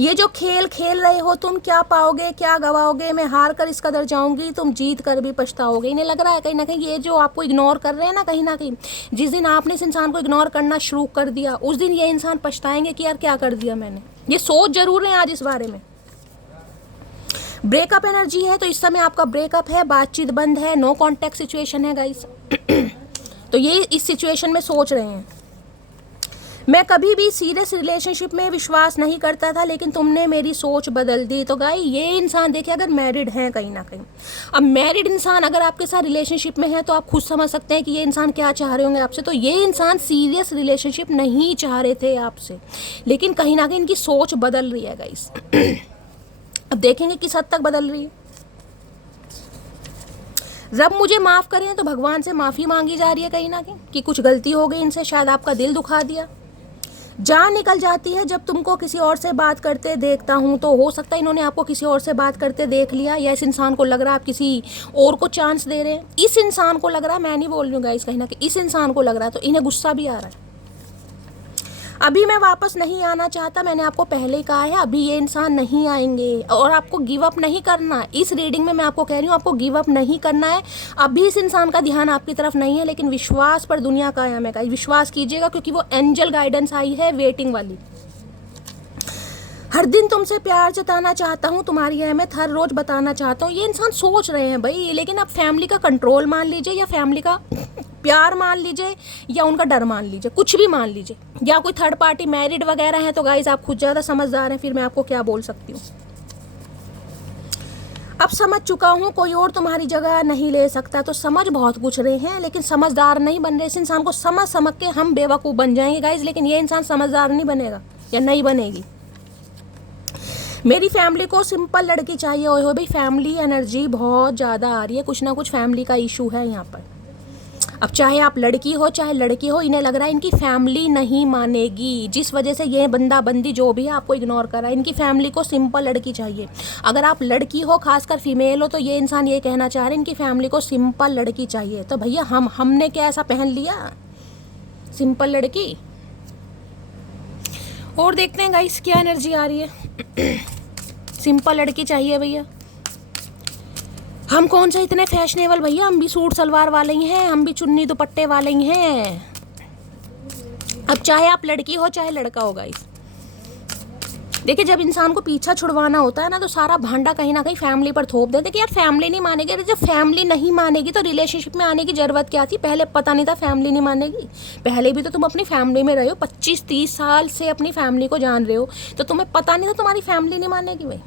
ये जो खेल खेल रहे हो तुम, क्या पाओगे क्या गवाओगे, मैं हार कर इस कदर जाऊंगी, तुम जीत कर भी पछताओगे। इन्हें लग रहा है कहीं ना कहीं ये जो आपको इग्नोर कर रहे हैं ना कहीं जिस दिन आपने इस इंसान को इग्नोर करना शुरू कर दिया, उस दिन ये इंसान पछताएंगे कि यार क्या कर दिया मैंने। ये सोच जरूर रहे हैं आज इस बारे में। ब्रेकअप एनर्जी है, तो इस समय आपका ब्रेकअप है, बातचीत बंद है, नो कॉन्टैक्ट सिचुएशन है गाइस। तो ये इस सिचुएशन में सोच रहे हैं, मैं कभी भी सीरियस रिलेशनशिप में विश्वास नहीं करता था, लेकिन तुमने मेरी सोच बदल दी। तो गाई ये इंसान देखिए अगर मैरिड है कहीं ना कहीं, अब मैरिड इंसान अगर आपके साथ रिलेशनशिप में है तो आप खुद समझ सकते हैं कि ये इंसान क्या चाह रहे होंगे आपसे। तो ये इंसान सीरियस रिलेशनशिप नहीं चाह रहे थे आपसे, लेकिन कहीं ना कहीं इनकी सोच बदल रही है गाइस। अब देखेंगे किस हद तक बदल रही है। रब मुझे माफ़ करें, तो भगवान से माफ़ी मांगी जा रही है कहीं ना कहीं कि कुछ गलती हो गई इनसे, शायद आपका दिल दुखा दिया। जान निकल जाती है जब तुमको किसी और से बात करते देखता हूँ। तो हो सकता है इन्होंने आपको किसी और से बात करते देख लिया, या इस इंसान को लग रहा है आप किसी और को चांस दे रहे हैं। इस इंसान को लग रहा है, मैं नहीं बोल रही हूँ गाइस, कहीं ना कहीं इस इंसान को लग रहा है, तो इन्हें गुस्सा भी आ रहा है। अभी मैं वापस नहीं आना चाहता, मैंने आपको पहले ही कहा है अभी ये इंसान नहीं आएंगे। और आपको गिव अप नहीं करना, इस रीडिंग में मैं आपको कह रही हूँ आपको गिव अप नहीं करना है। अभी इस इंसान का ध्यान आपकी तरफ नहीं है, लेकिन विश्वास पर दुनिया कायम है। विश्वास कीजिएगा, क्योंकि वो एंजल गाइडेंस आई है वेटिंग वाली। हर दिन तुमसे प्यार जताना चाहता हूँ, तुम्हारी अहमियत हर रोज बताना चाहता हूँ। ये इंसान सोच रहे हैं भाई, लेकिन आप फैमिली का कंट्रोल मान लीजिए, या फैमिली का प्यार मान लीजिए, या उनका डर मान लीजिए, कुछ भी मान लीजिए, या कोई थर्ड पार्टी मैरिड वगैरह है। तो गाइज आप खुद ज़्यादा समझदार हैं, फिर मैं आपको क्या बोल सकती हूँ। अब समझ चुका हूँ कोई और तुम्हारी जगह नहीं ले सकता। तो समझ बहुत कुछ रहे हैं, लेकिन समझदार नहीं बन रहे। इस इंसान को समझ के हम बेवकूफ़ बन जाएंगे गाइज, लेकिन ये इंसान समझदार नहीं बनेगा या नहीं बनेगी। मेरी फैमिली को सिंपल लड़की चाहिए। ओए हो भाई, फैमिली एनर्जी बहुत ज़्यादा आ रही है, कुछ ना कुछ फैमिली का इशू है यहाँ पर। अब चाहे आप लड़की हो चाहे लड़की हो, इन्हें लग रहा है इनकी फैमिली नहीं मानेगी, जिस वजह से ये बंदा बंदी जो भी है आपको इग्नोर कर रहा है। इनकी फैमिली को सिंपल लड़की चाहिए। अगर आप लड़की हो, खासकर फीमेल हो, तो ये इंसान ये कहना चाह रहे हैं इनकी फैमिली को सिंपल लड़की चाहिए। तो भैया हमने क्या ऐसा पहन लिया सिंपल लड़की? और देखते हैं गाइस क्या एनर्जी आ रही है। सिंपल लड़की चाहिए भैया। हम कौन सा इतने फैशनेबल भैया, हम भी सूट सलवार वाले ही हैं, हम भी चुन्नी दुपट्टे वाले ही हैं। अब चाहे आप लड़की हो चाहे लड़का हो गाइस, देखिए जब इंसान को पीछा छुड़वाना होता है ना, तो सारा भांडा कहीं ना कहीं फैमिली पर थोप देते कि यार फैमिली नहीं मानेगी। अरे जब फैमिली नहीं मानेगी तो रिलेशनशिप में आने की जरूरत क्या थी? पहले पता नहीं था फैमिली नहीं मानेगी? पहले भी तो तुम अपनी फैमिली में रहे हो, 25-30 साल से अपनी फैमिली को जान रहे हो, तो तुम्हें पता नहीं था तुम्हारी फैमिली नहीं मानेगी भाई।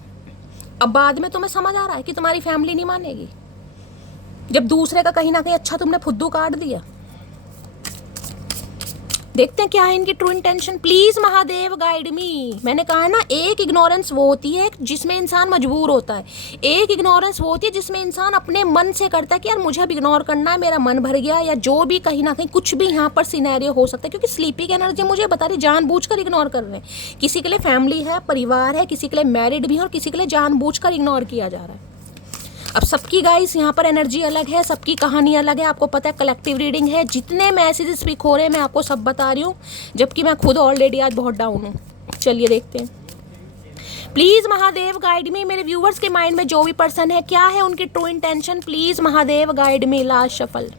अब बाद में तुम्हें समझ आ रहा है कि तुम्हारी फैमिली नहीं मानेगी, जब दूसरे का कहीं ना कहीं अच्छा तुमने फुद्दू काट दिया। देखते हैं क्या है इनकी true intention. Please Mahadev guide मी। मैंने कहा है ना, एक इग्नोरेंस वो होती है जिसमें इंसान मजबूर होता है, एक इग्नोरेंस वो होती है जिसमें इंसान अपने मन से करता है कि यार मुझे अब इग्नोर करना है, मेरा मन भर गया, या जो भी कहीं ना कहीं कुछ भी यहाँ पर सिनेरियो हो सकता है। क्योंकि स्लीपी की एनर्जी मुझे बता रही जानबूझकर इग्नोर कर रहे हैं। किसी के लिए फैमिली है, परिवार है, किसी के लिए मैरिड भी है, और किसी के लिए जानबूझकर इग्नोर किया जा रहा है। अब सबकी गाइस यहाँ पर एनर्जी अलग है, सबकी कहानी अलग है। आपको पता है कलेक्टिव रीडिंग है, जितने मैसेजेस पिक हो रहे हैं मैं आपको सब बता रही हूँ, जबकि मैं खुद ऑलरेडी आज बहुत डाउन हूँ। चलिए देखते हैं। प्लीज महादेव गाइड मी। मेरे व्यूवर्स के माइंड में जो भी पर्सन है, क्या है उनकी true intention? Please Mahadev guide me. Last shuffle.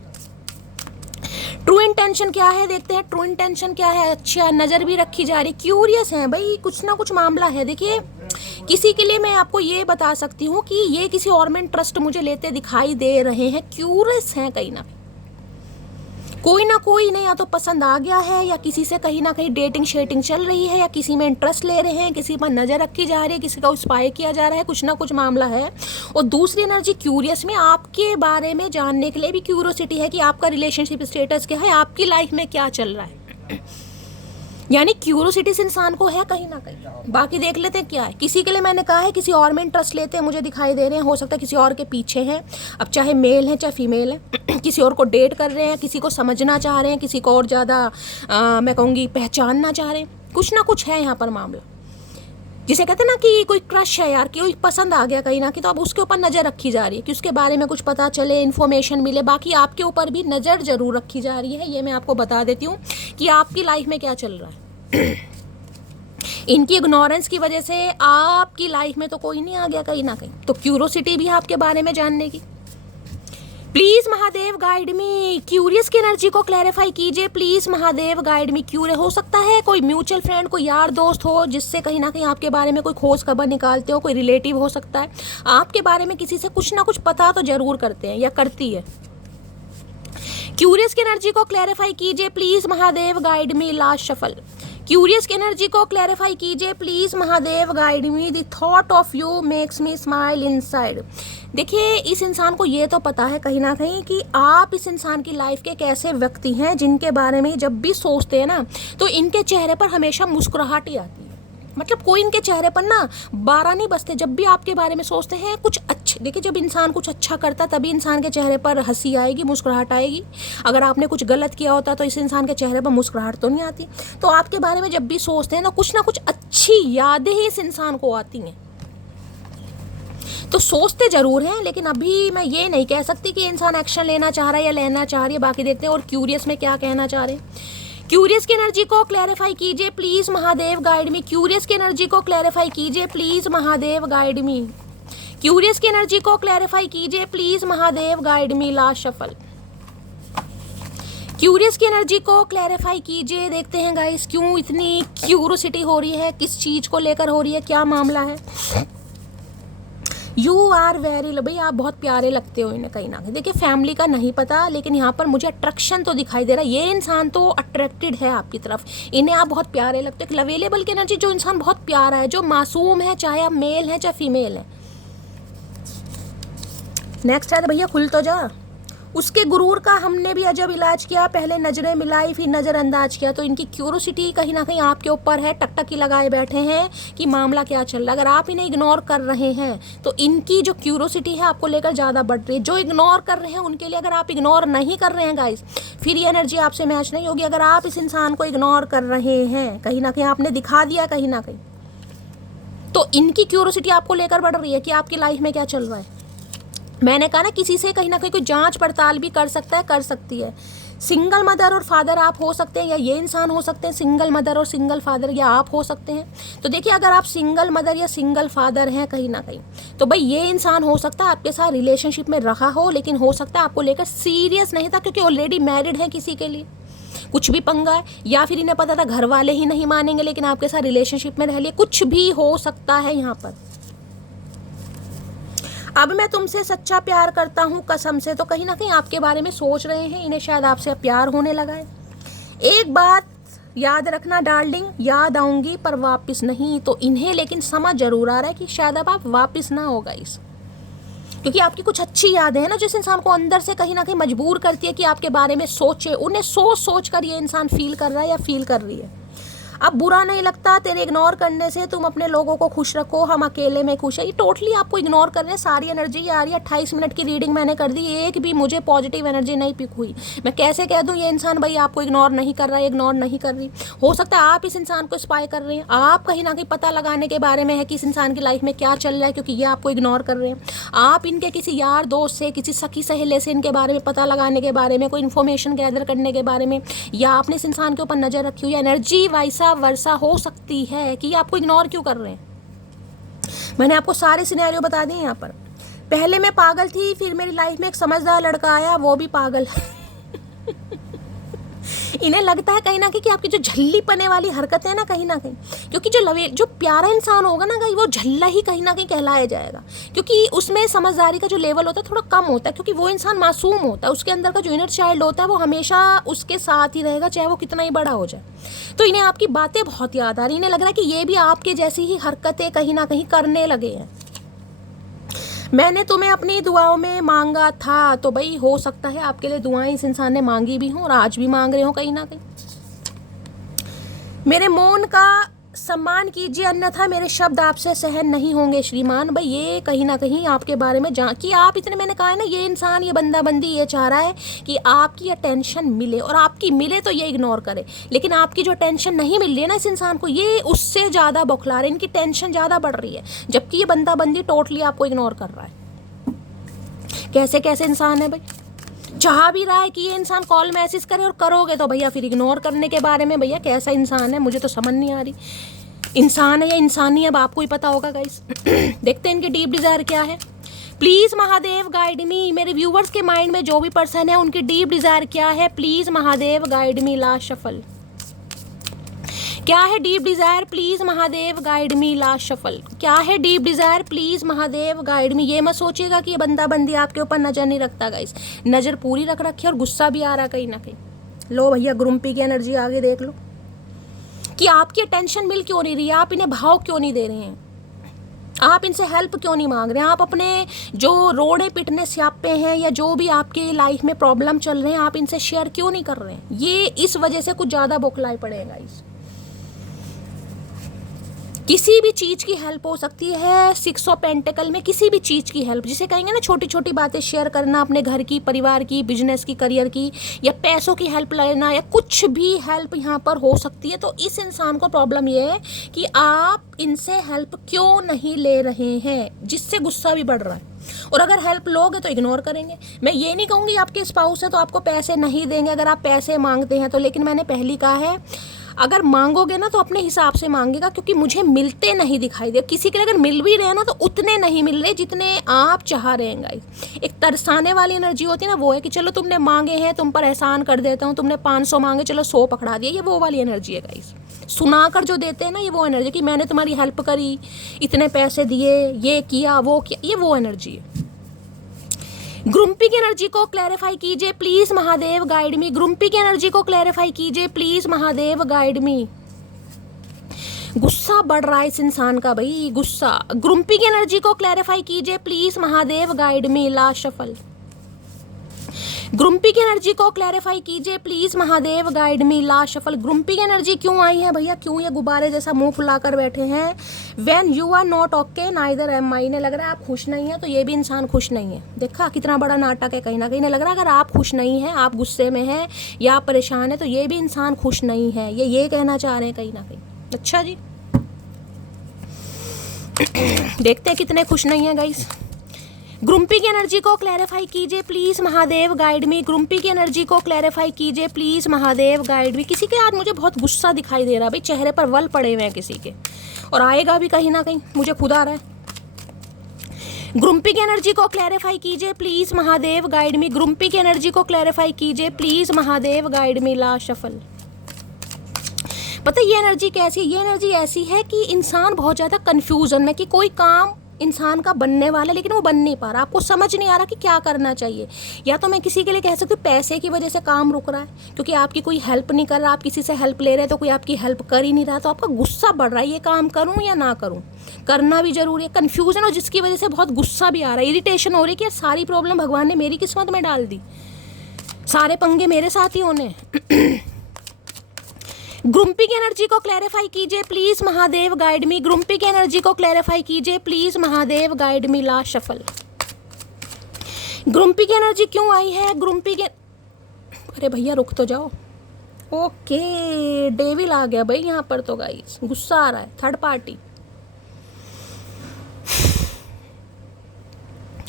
True intention क्या है, देखते हैं ट्रू इंटेंशन क्या है। अच्छा, नज़र भी रखी जा रही, क्यूरियस है भाई, कुछ ना कुछ मामला है। देखिए किसी के लिए मैं आपको ये बता सकती हूँ कि ये किसी और में ट्रस्ट मुझे लेते दिखाई दे रहे हैं, क्यूरियस हैं कहीं ना। कोई ना कोई इन्हें या तो पसंद आ गया है, या किसी से कहीं ना कहीं डेटिंग शेटिंग चल रही है, या किसी में इंटरेस्ट ले रहे हैं, किसी पर नज़र रखी जा रही है, किसी का स्पाई किया जा रहा है, कुछ ना कुछ मामला है। और दूसरी एनर्जी क्यूरियस में आपके बारे में जानने के लिए भी क्यूरियोसिटी है कि आपका रिलेशनशिप स्टेटस क्या है, आपकी लाइफ में क्या चल रहा है। यानी क्यूरियोसिटी इस इंसान को है कहीं ना कहीं। बाकी देख लेते हैं क्या है। किसी के लिए मैंने कहा है किसी और में इंटरेस्ट लेते हैं, मुझे दिखाई दे रहे हैं, हो सकता है किसी और के पीछे हैं, अब चाहे मेल है चाहे फीमेल है। किसी और को डेट कर रहे हैं, किसी को समझना चाह रहे हैं, किसी को और ज़्यादा मैं कहूँगी पहचानना चाह रहे हैं, कुछ ना कुछ है यहाँ पर मामला। जिसे कहते हैं ना कि कोई क्रश है यार, कि कोई पसंद आ गया कहीं ना कहीं, तो अब उसके ऊपर नज़र रखी जा रही है कि उसके बारे में कुछ पता चले, इन्फॉर्मेशन मिले। बाकी आपके ऊपर भी नज़र ज़रूर रखी जा रही है, ये मैं आपको बता देती हूँ कि आपकी लाइफ में क्या चल रहा है। इनकी इग्नोरेंस की वजह से आपकी लाइफ में तो कोई नहीं आ गया कहीं ना कहीं, तो क्यूरियोसिटी भी है आपके बारे में जानने की। Please Mahadev guide me, curious की एनर्जी को क्लैरिफाई कीजिए please Mahadev guide me. Curious हो सकता है कोई म्यूचुअल फ्रेंड, कोई यार दोस्त हो जिससे कहीं ना कहीं आपके बारे में कोई खोज खबर निकालते हो, कोई रिलेटिव हो सकता है, आपके बारे में किसी से कुछ ना कुछ पता तो जरूर करते हैं या करती है। क्यूरियस की एनर्जी को क्लैरिफाई कीजिए please Mahadev guide me. Last shuffle. Curious की एनर्जी को क्लैरिफाई कीजिए please Mahadev guide me. The thought of you makes me smile inside. देखिए इस इंसान को ये तो पता है कहीं ना कहीं कि आप इस इंसान की लाइफ के एक ऐसे व्यक्ति हैं जिनके बारे में जब भी सोचते हैं ना तो इनके चेहरे पर हमेशा मुस्कुराहट ही आती है। मतलब कोई इनके चेहरे पर ना 12 नहीं बजते जब भी आपके बारे में सोचते हैं कुछ अच्छे। देखिए जब इंसान कुछ अच्छा करता तभी इंसान के चेहरे पर हंसी आएगी, मुस्कुराहट आएगी। अगर आपने कुछ गलत किया होता तो इस इंसान के चेहरे पर मुस्कुराहट तो नहीं आती। तो आपके बारे में जब भी सोचते हैं ना कुछ अच्छी यादें ही इस इंसान को आती हैं। तो सोचते जरूर हैं, लेकिन अभी मैं ये नहीं कह सकती कि इंसान एक्शन लेना चाह रहा है या लेना चाह रही है। बाकी देखते हैं और क्यूरियस में क्या कहना चाह रहे हैं। क्यूरियस की एनर्जी को क्लैरिफाई कीजिए please Mahadev guide me. Curious की एनर्जी को क्लैरिफाई कीजिए please Mahadev guide me. Curious की एनर्जी को क्लैरिफाई कीजिए please Mahadev guide me. Last shuffle. Curious की एनर्जी को क्लैरिफाई कीजिए। देखते हैं गाइस क्यों इतनी क्यूरियोसिटी हो रही है, किस चीज को लेकर हो रही है, क्या मामला है। यू आर वेरी, भाई आप बहुत प्यारे लगते हो इन्हें कहीं ना कहीं। देखिए फैमिली का नहीं पता, लेकिन यहाँ पर मुझे अट्रैक्शन तो दिखाई दे रहा है। ये इंसान तो अट्रैक्टेड है आपकी तरफ, इन्हें आप बहुत प्यारे लगते हो। लवेलेबल की एनर्जी, जो इंसान बहुत प्यारा है, जो मासूम है, चाहे आप मेल हैं चाहे फीमेल है। नेक्स्ट है भैया खुल तो जा। उसके गुरूर का हमने भी अजब इलाज किया, पहले नजरें मिलाई फिर नज़रअंदाज किया। तो इनकी क्यूरियोसिटी कहीं ना कहीं आपके ऊपर है, टकटकी लगाए बैठे हैं कि मामला क्या चल रहा है। अगर आप इन्हें इग्नोर कर रहे हैं तो इनकी जो क्यूरियोसिटी है आपको लेकर ज़्यादा बढ़ रही है। जो इग्नोर कर रहे हैं उनके लिए, अगर आप इग्नोर नहीं कर रहे हैं गाइस, फिर ये एनर्जी आपसे मैच नहीं होगी। अगर आप इस इंसान को इग्नोर कर रहे हैं, कहीं ना कहीं आपने दिखा दिया कहीं ना कहीं, तो इनकी क्यूरियोसिटी आपको लेकर बढ़ रही है कि आपकी लाइफ में क्या चल रहा है। मैंने कहा ना किसी से कहीं ना कहीं कोई जांच पड़ताल भी कर सकता है, कर सकती है। सिंगल मदर और फादर आप हो सकते हैं, या ये इंसान हो सकते हैं सिंगल मदर और सिंगल फादर, या आप हो सकते हैं। तो देखिए अगर आप सिंगल मदर या सिंगल फादर हैं कहीं ना कहीं, तो भाई ये इंसान हो सकता है आपके साथ रिलेशनशिप में रहा हो, लेकिन हो सकता है आपको लेकर सीरियस नहीं था क्योंकि ऑलरेडी मैरिड है किसी के लिए, कुछ भी पंगा है। या फिर इन्हें पता था घर वाले ही नहीं मानेंगे लेकिन आपके साथ रिलेशनशिप में रह लिए, कुछ भी हो सकता है यहाँ पर। अब मैं तुमसे सच्चा प्यार करता हूँ कसम से, तो कहीं ना कहीं आपके बारे में सोच रहे हैं, इन्हें शायद आपसे प्यार होने लगा है। एक बात याद रखना डार्लिंग, याद आऊंगी पर वापस नहीं। तो इन्हें लेकिन समझ जरूर आ रहा है कि शायद अब आप वापस ना हो गाइस, क्योंकि आपकी कुछ अच्छी यादें हैं ना जिस इंसान को अंदर से कहीं ना कहीं मजबूर करती है कि आपके बारे में सोचे। उन्हें सोच कर ये इंसान फील कर रहा है या फील कर रही है। अब बुरा नहीं लगता तेरे इग्नोर करने से, तुम अपने लोगों को खुश रखो, हम अकेले में खुश है। ये टोटली आपको इग्नोर कर रहे हैं। सारी एनर्जी आ रही है। 28 मिनट की रीडिंग मैंने कर दी, एक भी मुझे पॉजिटिव एनर्जी नहीं पिक हुई। मैं कैसे कह दूं ये इंसान भाई आपको इग्नोर नहीं कर रहा है, इग्नोर नहीं कर रही। हो सकता है आप इस इंसान को स्पाई कर रहे हैं, आप कहीं ना कहीं पता लगाने के बारे में है कि इस इंसान की लाइफ में क्या चल रहा है, क्योंकि ये आपको इग्नोर कर रहे हैं। आप इनके किसी यार दोस्त से, किसी सखी सहेले से इनके बारे में पता लगाने के बारे में, कोई इन्फॉर्मेशन गैदर करने के बारे में, या आपने इस इंसान के ऊपर नजर रखी हुई एनर्जी वैसा वर्षा हो सकती है कि आपको इग्नोर क्यों कर रहे हैं। मैंने आपको सारे सिनेरियो बता दिए यहाँ पर। पहले मैं पागल थी, फिर मेरी लाइफ में एक समझदार लड़का आया, वो भी पागल है। इन्हें लगता है कहीं ना कहीं कि आपकी जो झल्ली पने वाली हरकतें हैं ना कहीं, क्योंकि जो प्यारा इंसान होगा ना कहीं, वो झल्ला ही कहीं ना कहीं कहलाया जाएगा, क्योंकि उसमें समझदारी का जो लेवल होता है थोड़ा कम होता है, क्योंकि वो इंसान मासूम होता है, उसके अंदर का जो इनर चाइल्ड होता है वो हमेशा उसके साथ ही रहेगा, चाहे वो कितना ही बड़ा हो जाए। तो इन्हें आपकी बातें बहुत याद आ रही, इन्हें लग रहा है कि ये भी आपके जैसी ही हरकतें कहीं ना कहीं करने लगे हैं। मैंने तुम्हें अपनी दुआओं में मांगा था, तो भाई हो सकता है आपके लिए दुआएं इस इंसान ने मांगी भी हों और आज भी मांग रहे हो कहीं ना कहीं। मेरे मौन का सम्मान कीजिए, अन्यथा मेरे शब्द आपसे सहन नहीं होंगे श्रीमान। भाई ये कहीं ना कहीं आपके बारे में कि आप इतने, मैंने कहा है ना, ये इंसान, ये बंदा बंदी ये चाह रहा है कि आपकी अटेंशन मिले, और आपकी मिले तो ये इग्नोर करे, लेकिन आपकी जो टेंशन नहीं मिल रही है ना इस इंसान को, ये उससे ज़्यादा बौखला रहे, इनकी टेंशन ज़्यादा बढ़ रही है, जबकि ये बंदा बंदी टोटली आपको इग्नोर कर रहा है। कैसे कैसे इंसान है भाई, चाह भी रहा है कि ये इंसान कॉल मैसेज करे, और करोगे तो भैया फिर इग्नोर करने के बारे में। भैया कैसा इंसान है, मुझे तो समझ नहीं आ रही, इंसान है या इंसानी, अब आपको ही पता होगा गाइस। देखते हैं इनके डीप डिज़ायर क्या है। प्लीज़ महादेव गाइड मी, मेरे व्यूवर्स के माइंड में जो भी पर्सन है उनकी डीप डिज़ायर क्या है, please Mahadev guide me. Last shuffle क्या है deep desire, please Mahadev guide me. Last shuffle क्या है deep desire, please Mahadev guide मी। ये मत सोचिएगा कि ये बंदा बंदी आपके ऊपर नज़र नहीं रखता गाइस, नज़र पूरी रख रखी है, और गुस्सा भी आ रहा कहीं ना कहीं। लो भैया ग्रुम्पी की एनर्जी आगे देख लो कि आपकी अटेंशन मिल क्यों नहीं रही है, आप इन्हें भाव क्यों नहीं दे रहे हैं, आप इनसे हेल्प क्यों नहीं मांग रहे हैं, आप अपने जो रोड़े पिटने स्यापे हैं या जो भी आपके लाइफ में प्रॉब्लम चल रहे हैं आप इनसे शेयर क्यों नहीं कर रहे हैं। ये इस वजह से कुछ ज़्यादा बौखलाए पड़ेगा। इस किसी भी चीज़ की हेल्प हो सकती है, 6 ऑफ पेंटिकल में किसी भी चीज़ की हेल्प, जिसे कहेंगे ना छोटी छोटी बातें शेयर करना, अपने घर की, परिवार की, बिजनेस की, करियर की, या पैसों की हेल्प लेना, या कुछ भी हेल्प यहाँ पर हो सकती है। तो इस इंसान को प्रॉब्लम ये है कि आप इनसे हेल्प क्यों नहीं ले रहे हैं, जिससे गुस्सा भी बढ़ रहा है, और अगर हेल्प लोगे तो इग्नोर करेंगे। मैं ये नहीं कहूँगी आपके स्पाउस है तो आपको पैसे नहीं देंगे अगर आप पैसे मांगते हैं तो, लेकिन मैंने पहले कहा है अगर मांगोगे ना तो अपने हिसाब से मांगेगा, क्योंकि मुझे मिलते नहीं दिखाई दे। किसी के लिए अगर मिल भी रहे हैं ना तो उतने नहीं मिल रहे जितने आप चाह रहे हैं गाइस। एक तरसाने वाली एनर्जी होती है ना, वो है कि चलो तुमने मांगे हैं, तुम पर एहसान कर देता हूँ, तुमने 500 मांगे चलो 100 पकड़ा दिया, ये वो वाली एनर्जी है गाइस। सुनाकर जो देते हैं ना, ये वो एनर्जी कि मैंने तुम्हारी हेल्प करी, इतने पैसे दिए, ये किया वो किया, ये वो एनर्जी है। ग्रुम्पी की एनर्जी को क्लैरिफाई कीजिए please Mahadev guide me. Grumpy की एनर्जी को क्लैरिफाई कीजिए प्लीज महादेव गाइड मी। गुस्सा बढ़ रहा है इस इंसान का भाई, गुस्सा। ग्रुम्पी की एनर्जी को क्लैरिफाई कीजिए please Mahadev guide me. Last shuffle. Grumpy की एनर्जी को क्लैरिफाई कीजिए please Mahadev guide me. Last shuffle. Grumpy की एनर्जी क्यों आई है भैया, क्यों ये गुब्बारे जैसा मुंह फुलाकर बैठे हैं। When you are not okay neither am I. ने लग रहा है आप खुश नहीं है तो ये भी इंसान खुश नहीं है। देखा कितना बड़ा नाटक है, कहीं ना कहीं ने लग रहा है अगर आप खुश नहीं है, आप गुस्से में हैं या आप परेशान है तो ये भी इंसान खुश नहीं है, ये कहना चाह रहे हैं कहीं ना कहीं। अच्छा जी, देखते हैं कितने खुश नहीं है गाइस। ग्रुम्पी की एनर्जी को क्लैरिफाई कीजिए please Mahadev guide me. Grumpy की एनर्जी को क्लैरिफाई कीजिए प्लीज महादेव गाइड मी। किसी के आज मुझे बहुत गुस्सा दिखाई दे रहा है भाई, चेहरे पर वल पड़े हुए हैं किसी के, और आएगा भी कहीं ना कहीं, मुझे खुद आ रहा है। ग्रुम्पी की एनर्जी को क्लैरिफाई कीजिए please Mahadev guide me. Grumpy की एनर्जी को क्लैरिफाई कीजिए please Mahadev guide me. Last shuffle. पता है ये एनर्जी कैसी है, ये एनर्जी ऐसी है कि इंसान बहुत ज़्यादा कन्फ्यूजन में कि कोई काम इंसान का बनने वाला है लेकिन वो बन नहीं पा रहा, आपको समझ नहीं आ रहा कि क्या करना चाहिए। या तो मैं किसी के लिए कह सकती हूँ पैसे की वजह से काम रुक रहा है क्योंकि आपकी कोई हेल्प नहीं कर रहा, आप किसी से हेल्प ले रहे हैं तो कोई आपकी हेल्प कर ही नहीं रहा, तो आपका गुस्सा बढ़ रहा है, ये काम करूँ या ना करूँ, करना भी जरूरी है, कन्फ्यूजन, और जिसकी वजह से बहुत गुस्सा भी आ रहा है, इरिटेशन हो रही है कि यार सारी प्रॉब्लम भगवान ने मेरी किस्मत में डाल दी, सारे पंगे मेरे साथ ही होने। ग्रुम्पी की एनर्जी को क्लैरिफाई कीजिए please Mahadev guide me. Grumpy की एनर्जी को क्लैरिफाई कीजिए please Mahadev guide me. Last shuffle. Grumpy की एनर्जी क्यों आई है, ग्रुम्पी के, अरे भैया रुक तो जाओ। ओके, डेविल आ गया भाई यहाँ पर तो गाइस, गुस्सा आ रहा है, थर्ड पार्टी।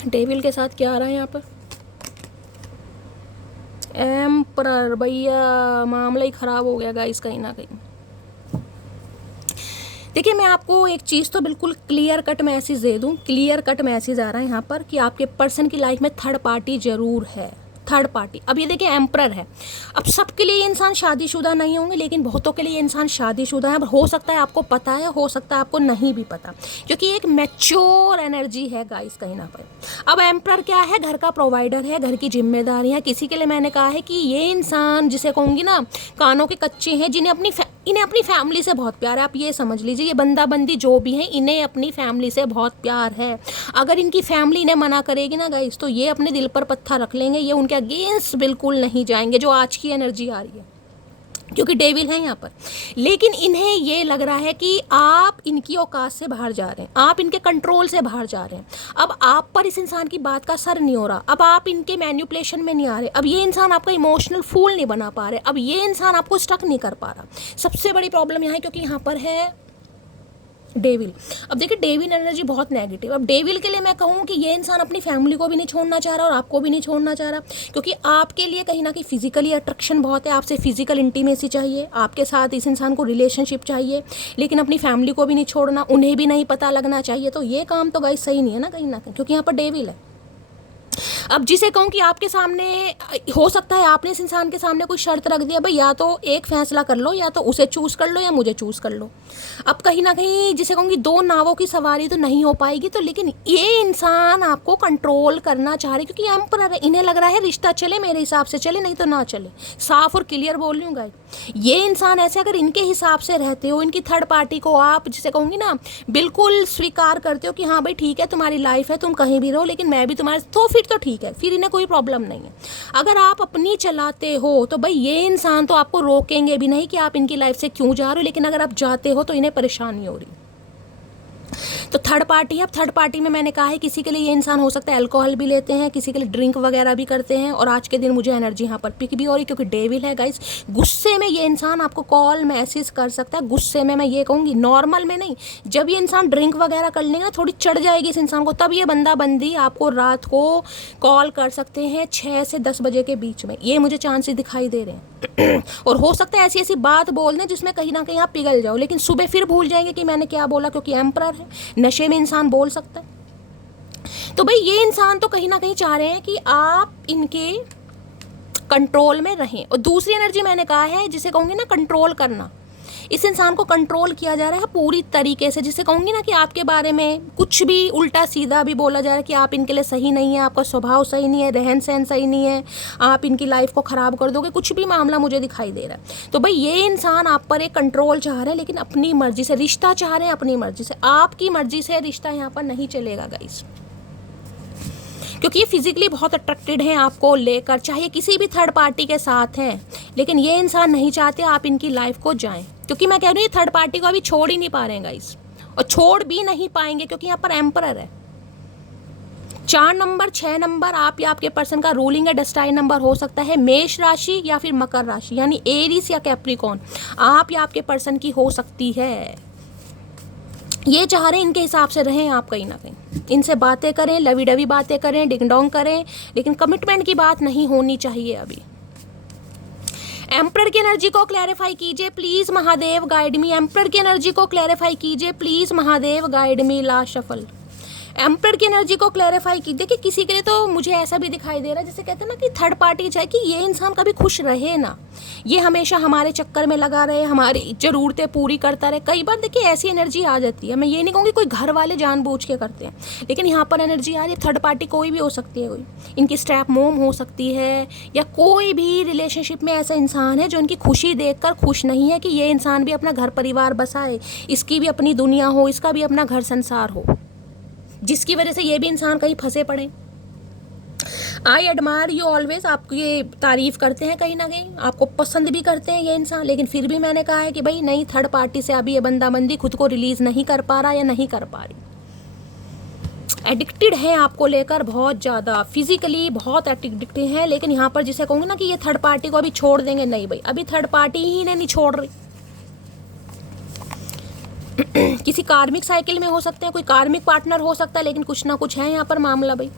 डेविल के साथ क्या आ रहा है यहाँ पर, एम्परर। भैया मामला ही ख़राब हो गया गाइस कहीं ना कहीं। देखिए मैं आपको एक चीज़ तो बिल्कुल क्लियर कट मैसेज दे दूं, क्लियर कट मैसेज आ रहा है यहाँ पर कि आपके पर्सन की लाइफ में थर्ड पार्टी ज़रूर है, थर्ड पार्टी। अब ये देखिए एम्परर है। अब सबके लिए ये इंसान शादीशुदा नहीं होंगे, लेकिन बहुतों के लिए ये इंसान शादीशुदा है। अब हो सकता है आपको पता है, हो सकता है आपको नहीं भी पता, क्योंकि एक मैच्योर एनर्जी है गाइस कहीं ना कहीं। अब एम्परर क्या है? घर का प्रोवाइडर है, घर की जिम्मेदारी है। किसी के लिए मैंने कहा है कि ये इंसान जिसे कहूँगी ना कानों के कच्चे हैं, जिन्हें इन्हें अपनी फैमिली से बहुत प्यार है। आप ये समझ लीजिए, ये बंदा बंदी जो भी है, इन्हें अपनी फैमिली से बहुत प्यार है। अगर इनकी फैमिली इन्हें मना करेगी ना गाइस, तो ये अपने दिल पर पत्थर रख लेंगे, ये उनके अगेंस्ट बिल्कुल नहीं जाएंगे, जो आज की एनर्जी आ रही है, क्योंकि डेविल है यहाँ पर। लेकिन इन्हें ये लग रहा है कि आप इनकी औकात से बाहर जा रहे हैं, आप इनके कंट्रोल से बाहर जा रहे हैं। अब आप पर इस इंसान की बात का असर नहीं हो रहा, अब आप इनके मैन्युपुलेशन में नहीं आ रहे, अब ये इंसान आपका इमोशनल फूल नहीं बना पा रहे, अब ये इंसान आपको स्टक नहीं कर पा रहा। सबसे बड़ी प्रॉब्लम यहाँ है, क्योंकि यहाँ पर है डेविल। अब देखिए डेविल एनर्जी बहुत नेगेटिव। अब डेविल के लिए मैं कहूँ कि ये इंसान अपनी फैमिली को भी नहीं छोड़ना चाह रहा और आपको भी नहीं छोड़ना चाह रहा, क्योंकि आपके लिए कहीं ना कहीं फिजिकली अट्रैक्शन बहुत है, आपसे फिजिकल इंटीमेसी चाहिए, आपके साथ इस इंसान को रिलेशनशिप चाहिए, लेकिन अपनी फैमिली को भी नहीं छोड़ना, उन्हें भी नहीं पता लगना चाहिए। तो ये काम तो गाइस सही नहीं है ना कहीं ना कहीं, क्योंकि यहाँ पर डेविल है। अब जिसे कहूँ कि आपके सामने हो सकता है आपने इस इंसान के सामने कोई शर्त रख दिया, भाई या तो एक फैसला कर लो, या तो उसे चूज़ कर लो या मुझे चूज़ कर लो। अब कहीं ना कहीं जिसे कहूँगी दो नावों की सवारी तो नहीं हो पाएगी, तो लेकिन ये इंसान आपको कंट्रोल करना चाह रहे, क्योंकि एम्परर है, इन्हें लग रहा है रिश्ता चले मेरे हिसाब से चले, नहीं तो ना चले। साफ और क्लियर बोल रही हूँ गाइस, ये इंसान ऐसे अगर इनके हिसाब से रहते हो, इनकी थर्ड पार्टी को आप जिसे कहूँगी ना बिल्कुल स्वीकार करते हो कि हाँ भाई ठीक है तुम्हारी लाइफ है, तुम कहीं भी रहो, लेकिन मैं भी तुम्हारे, तो फिर तो ठीक है, फिर इन्हें कोई प्रॉब्लम नहीं है। अगर आप अपनी चलाते हो तो भाई ये इंसान तो आपको रोकेंगे भी नहीं कि आप इनकी लाइफ से क्यों जा रहे हो, लेकिन अगर आप जाते हो तो इन्हें परेशानी हो रही। तो थर्ड पार्टी है। अब थर्ड पार्टी में मैंने कहा है किसी के लिए ये इंसान हो सकता है अल्कोहल भी लेते हैं, किसी के लिए ड्रिंक वगैरह भी करते हैं, और आज के दिन मुझे एनर्जी यहाँ पर पिक भी हो रही, क्योंकि डेविल है गाइस। गुस्से में ये इंसान आपको कॉल मैसेज कर सकता है, गुस्से में मैं ये कहूँगी, नॉर्मल में नहीं। जब ये इंसान ड्रिंक वगैरह कर लेंगे ना, थोड़ी चढ़ जाएगी इस इंसान को, तब ये बंदा बंदी आपको रात को कॉल कर सकते हैं 6 से 10 बजे के बीच में, ये मुझे चांसेस दिखाई दे रहे हैं। और हो सकता है ऐसी ऐसी बात बोल दें जिसमें कहीं ना कहीं आप पिघल जाओ, लेकिन सुबह फिर भूल जाएंगे कि मैंने क्या बोला, क्योंकि एम्परर है, नशे में इंसान बोल सकता है। तो भाई ये इंसान तो कहीं ना कहीं चाह रहे हैं कि आप इनके कंट्रोल में रहें। और दूसरी एनर्जी मैंने कहा है जिसे कहूँगी ना कंट्रोल करना, इस इंसान को कंट्रोल किया जा रहा है पूरी तरीके से, जिसे कहूँगी ना कि आपके बारे में कुछ भी उल्टा सीधा भी बोला जा रहा है कि आप इनके लिए सही नहीं है, आपका स्वभाव सही नहीं है, रहन सहन सही नहीं है, आप इनकी लाइफ को ख़राब कर दोगे, कुछ भी मामला मुझे दिखाई दे रहा है। तो भाई ये इंसान आप पर एक कंट्रोल चाह रहे हैं, लेकिन अपनी मर्जी से रिश्ता चाह रहे हैं, अपनी मर्जी से, आपकी मर्जी से रिश्ता यहाँ पर नहीं चलेगा गाइस, क्योंकि ये फिजिकली बहुत अट्रैक्टेड हैं आपको लेकर, चाहे किसी भी थर्ड पार्टी के साथ हैं, लेकिन ये इंसान नहीं चाहते आप इनकी लाइफ को जाएं, क्योंकि मैं कह रही हूँ ये थर्ड पार्टी को अभी छोड़ ही नहीं पा रहे हैं गाइस, और छोड़ भी नहीं पाएंगे, क्योंकि यहाँ पर एम्परर है। 4 नंबर 6 नंबर आप या आपके पर्सन का रूलिंग या डेस्टाइन नंबर हो सकता है मेष राशि या फिर मकर राशि, यानी एरीज या कैप्रिकॉर्न आप या आपके पर्सन की हो सकती है। ये चाह रहे हैं इनके हिसाब से रहें आप, कहीं ना कहीं इनसे बातें करें, लवी डवी बातें करें, डिंग डोंग करें, लेकिन कमिटमेंट की बात नहीं होनी चाहिए अभी। एम्परर की एनर्जी को क्लैरिफाई कीजिए please Mahadev, guide me. Emperor की एनर्जी को क्लैरिफाई कीजिए please Mahadev, guide me. Last shuffle. Emperor की एनर्जी को क्लैरिफाई कीजिए। देखिए किसी के लिए तो मुझे ऐसा भी दिखाई दे रहा है, जैसे कहते हैं ना कि थर्ड पार्टी चाहे कि ये इंसान कभी खुश रहे ना, ये हमेशा हमारे चक्कर में लगा रहे, हमारी ज़रूरतें पूरी करता रहे। कई बार देखिए ऐसी एनर्जी आ जाती है, मैं ये नहीं कहूँगी कोई घर वाले जानबूझ के करते हैं, लेकिन यहाँ पर एनर्जी आ रही है, थर्ड पार्टी कोई भी हो सकती है, कोई इनकी स्टेप मोम हो सकती है, या कोई भी रिलेशनशिप में ऐसा इंसान है जो इनकी खुशी देखकर खुश नहीं है कि ये इंसान भी अपना घर परिवार बसाए, इसकी भी अपनी दुनिया हो, इसका भी अपना घर संसार हो, जिसकी वजह से ये भी इंसान कहीं फंसे पड़े। आई एडमायर यू ऑलवेज, आपकी ये तारीफ़ करते हैं, कहीं ना कहीं आपको पसंद भी करते हैं ये इंसान, लेकिन फिर भी मैंने कहा है कि भाई नहीं, थर्ड पार्टी से अभी ये बंदाबंदी खुद को रिलीज़ नहीं कर पा रहा या नहीं कर पा रही। एडिक्टेड है आपको लेकर बहुत ज़्यादा, फिजिकली बहुत एडिक्टेड है, लेकिन यहाँ पर जिसे कहूँगी ना कि ये थर्ड पार्टी को अभी छोड़ देंगे, नहीं भाई अभी थर्ड पार्टी ही इन्हें नहीं छोड़ रही। किसी कार्मिक साइकिल में हो सकते हैं, कोई कार्मिक पार्टनर हो सकता है, लेकिन कुछ ना कुछ है यहाँ पर मामला भाई।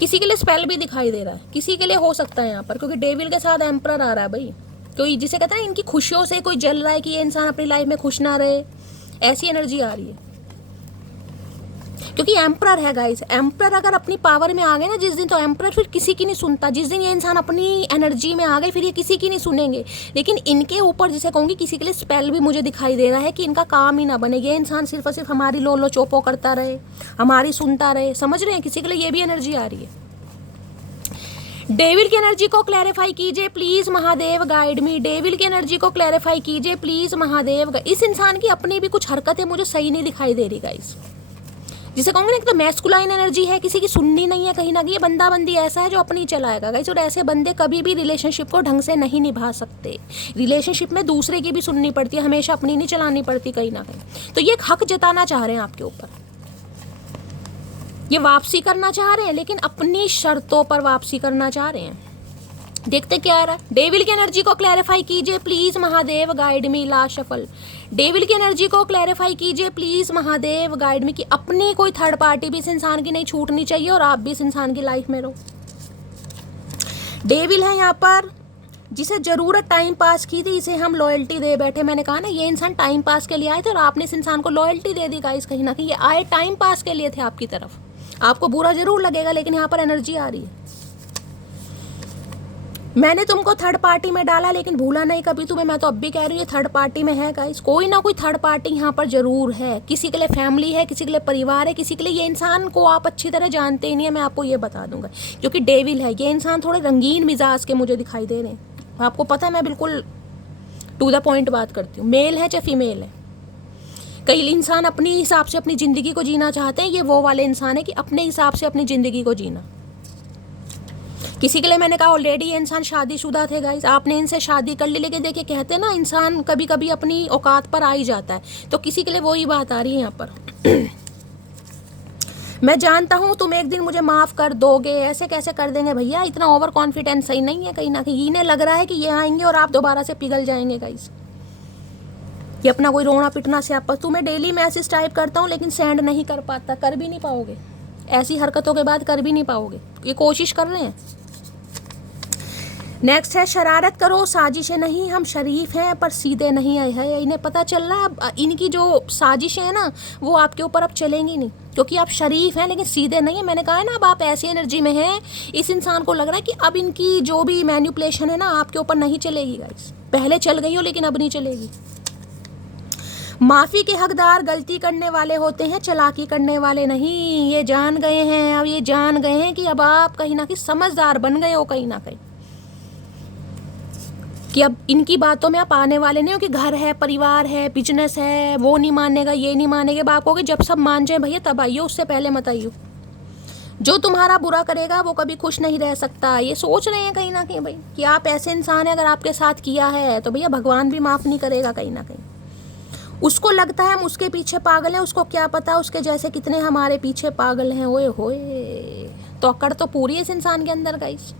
किसी के लिए स्पेल भी दिखाई दे रहा है, किसी के लिए हो सकता है यहाँ पर, क्योंकि डेविल के साथ एम्परर आ रहा है भाई। कोई जिसे कहता है इनकी खुशियों से कोई जल रहा है कि ये इंसान अपनी लाइफ में खुश ना रहे, ऐसी एनर्जी आ रही है। क्योंकि एम्परर है गाइस। एम्परर अगर अपनी पावर में आ गए ना जिस दिन, तो एम्परर फिर किसी की नहीं सुनता। जिस दिन ये इंसान अपनी एनर्जी में आ गए फिर ये किसी की नहीं सुनेंगे। लेकिन इनके ऊपर जिसे कहूँगी किसी के लिए स्पेल भी मुझे दिखाई दे रहा है कि इनका काम ही ना बने, ये इंसान सिर्फ और सिर्फ हमारी लो चोपो करता रहे, हमारी सुनता रहे। समझ रहे हैं, किसी के लिए ये भी एनर्जी आ रही है। डेविल की एनर्जी को क्लैरिफाई कीजिए please Mahadev, guide me. Devil की एनर्जी को क्लैरिफाई कीजिए प्लीज महादेव। इस इंसान की अपनी भी कुछ हरकतें मुझे सही नहीं दिखाई दे रही गाइस। जिसे कहूँगे ना, एक तो मैस्कुलाइन एनर्जी है, किसी की सुननी नहीं है कहीं ना कहीं। ये बंदा बंदी ऐसा है जो अपनी चलाएगा गाइस, और ऐसे बंदे कभी भी रिलेशनशिप को ढंग से नहीं निभा सकते। रिलेशनशिप में दूसरे की भी सुननी पड़ती है, हमेशा अपनी नहीं चलानी पड़ती कहीं ना कहीं। तो ये एक हक जताना चाह रहे हैं आपके ऊपर, ये वापसी करना चाह रहे हैं, लेकिन अपनी शर्तों पर वापसी करना चाह रहे हैं। देखते क्या आ रहा है। डेविल की एनर्जी को क्लैरिफाई कीजिए please Mahadev, guide me. Last shuffle. Devil की एनर्जी को क्लैरिफाई कीजिए प्लीज महादेव, गाइड मी। कि अपनी कोई थर्ड पार्टी भी इस इंसान की नहीं छूटनी चाहिए और आप भी इस इंसान की लाइफ में रहो। डेविल है यहाँ पर, जिसे जरूरत टाइम पास की थी, इसे हम लॉयल्टी दे बैठे। मैंने कहा ना, ये इंसान टाइम पास के लिए आए थे और आपने इस इंसान को लॉयल्टी दे दी गाइस। कहीं ना कहीं ये आए टाइम पास के लिए थे आपकी तरफ। आपको बुरा जरूर लगेगा, लेकिन यहाँ पर एनर्जी आ रही है। मैंने तुमको थर्ड पार्टी में डाला लेकिन भूला नहीं कभी तुम्हें। मैं तो अब भी कह रही हूँ ये थर्ड पार्टी में है गाइस। कोई ना कोई थर्ड पार्टी यहाँ पर जरूर है। किसी के लिए फैमिली है, किसी के लिए परिवार है, किसी के लिए ये इंसान को आप अच्छी तरह जानते ही नहीं है। मैं आपको ये बता दूंगा, क्योंकि डेविल है ये इंसान, थोड़े रंगीन मिजाज के मुझे दिखाई दे रहे हैं। आपको पता है मैं बिल्कुल टू द पॉइंट बात करती हूँ, मेल है चाहे फीमेल है। कई इंसान अपनी हिसाब से अपनी ज़िंदगी को जीना चाहते हैं, ये वो वाले इंसान है कि अपने हिसाब से अपनी ज़िंदगी को जीना। किसी के लिए मैंने कहा ऑलरेडी ये इंसान शादीशुदा थे गाइस, आपने इनसे शादी कर ली। लेकिन देखिए, कहते हैं ना इंसान कभी कभी अपनी औकात पर आ ही जाता है, तो किसी के लिए वही बात आ रही है यहाँ पर। मैं जानता हूँ तुम एक दिन मुझे माफ़ कर दोगे। ऐसे कैसे कर देंगे भैया, इतना ओवर कॉन्फिडेंस सही नहीं है। कहीं ना कहीं इन्हें लग रहा है कि ये आएंगे और आप दोबारा से पिघल जाएंगे गाइस। ये अपना कोई रोना पिटना से आपस। तुम्हें डेली मैसेज टाइप करता हूँ लेकिन सेंड नहीं कर पाता, कर भी नहीं पाओगे। ऐसी हरकतों के बाद कर भी नहीं पाओगे, ये कोशिश कर रहे हैं। नेक्स्ट है, शरारत करो साजिशें नहीं, हम शरीफ हैं पर सीधे नहीं आए हैं। इन्हें पता चल रहा है इनकी जो साजिशें हैं ना वो आपके ऊपर अब चलेंगी नहीं, क्योंकि आप शरीफ हैं लेकिन सीधे नहीं है। मैंने कहा है ना, अब आप ऐसी एनर्जी में हैं, इस इंसान को लग रहा है कि अब इनकी जो भी मैनिपुलेशन है ना आपके ऊपर नहीं चलेगी गाइस। पहले चल गई हो लेकिन अब नहीं चलेगी। माफ़ी के हकदार गलती करने वाले होते हैं, चालाकी करने वाले नहीं। ये जान गए हैं, अब ये जान गए हैं कि अब आप कहीं ना कहीं समझदार बन गए हो कहीं ना कहीं, कि अब इनकी बातों में आप आने वाले नहीं हो कि घर है, परिवार है, बिजनेस है, वो नहीं मानेगा, ये नहीं मानेगा। बाप कहोगे जब सब मान जाए भैया तब आइयो, उससे पहले मत आइयो। जो तुम्हारा बुरा करेगा वो कभी खुश नहीं रह सकता। ये सोच रहे हैं कहीं ना कहीं भाई कि आप ऐसे इंसान हैं, अगर आपके साथ किया है तो भैया भगवान भी माफ़ नहीं करेगा कहीं ना कहीं। उसको लगता है हम उसके पीछे पागल हैं, उसको क्या पता उसके जैसे कितने हमारे पीछे पागल हैं। ओए होए, तो अकड़ तो पूरी है इस इंसान के अंदर गाइस,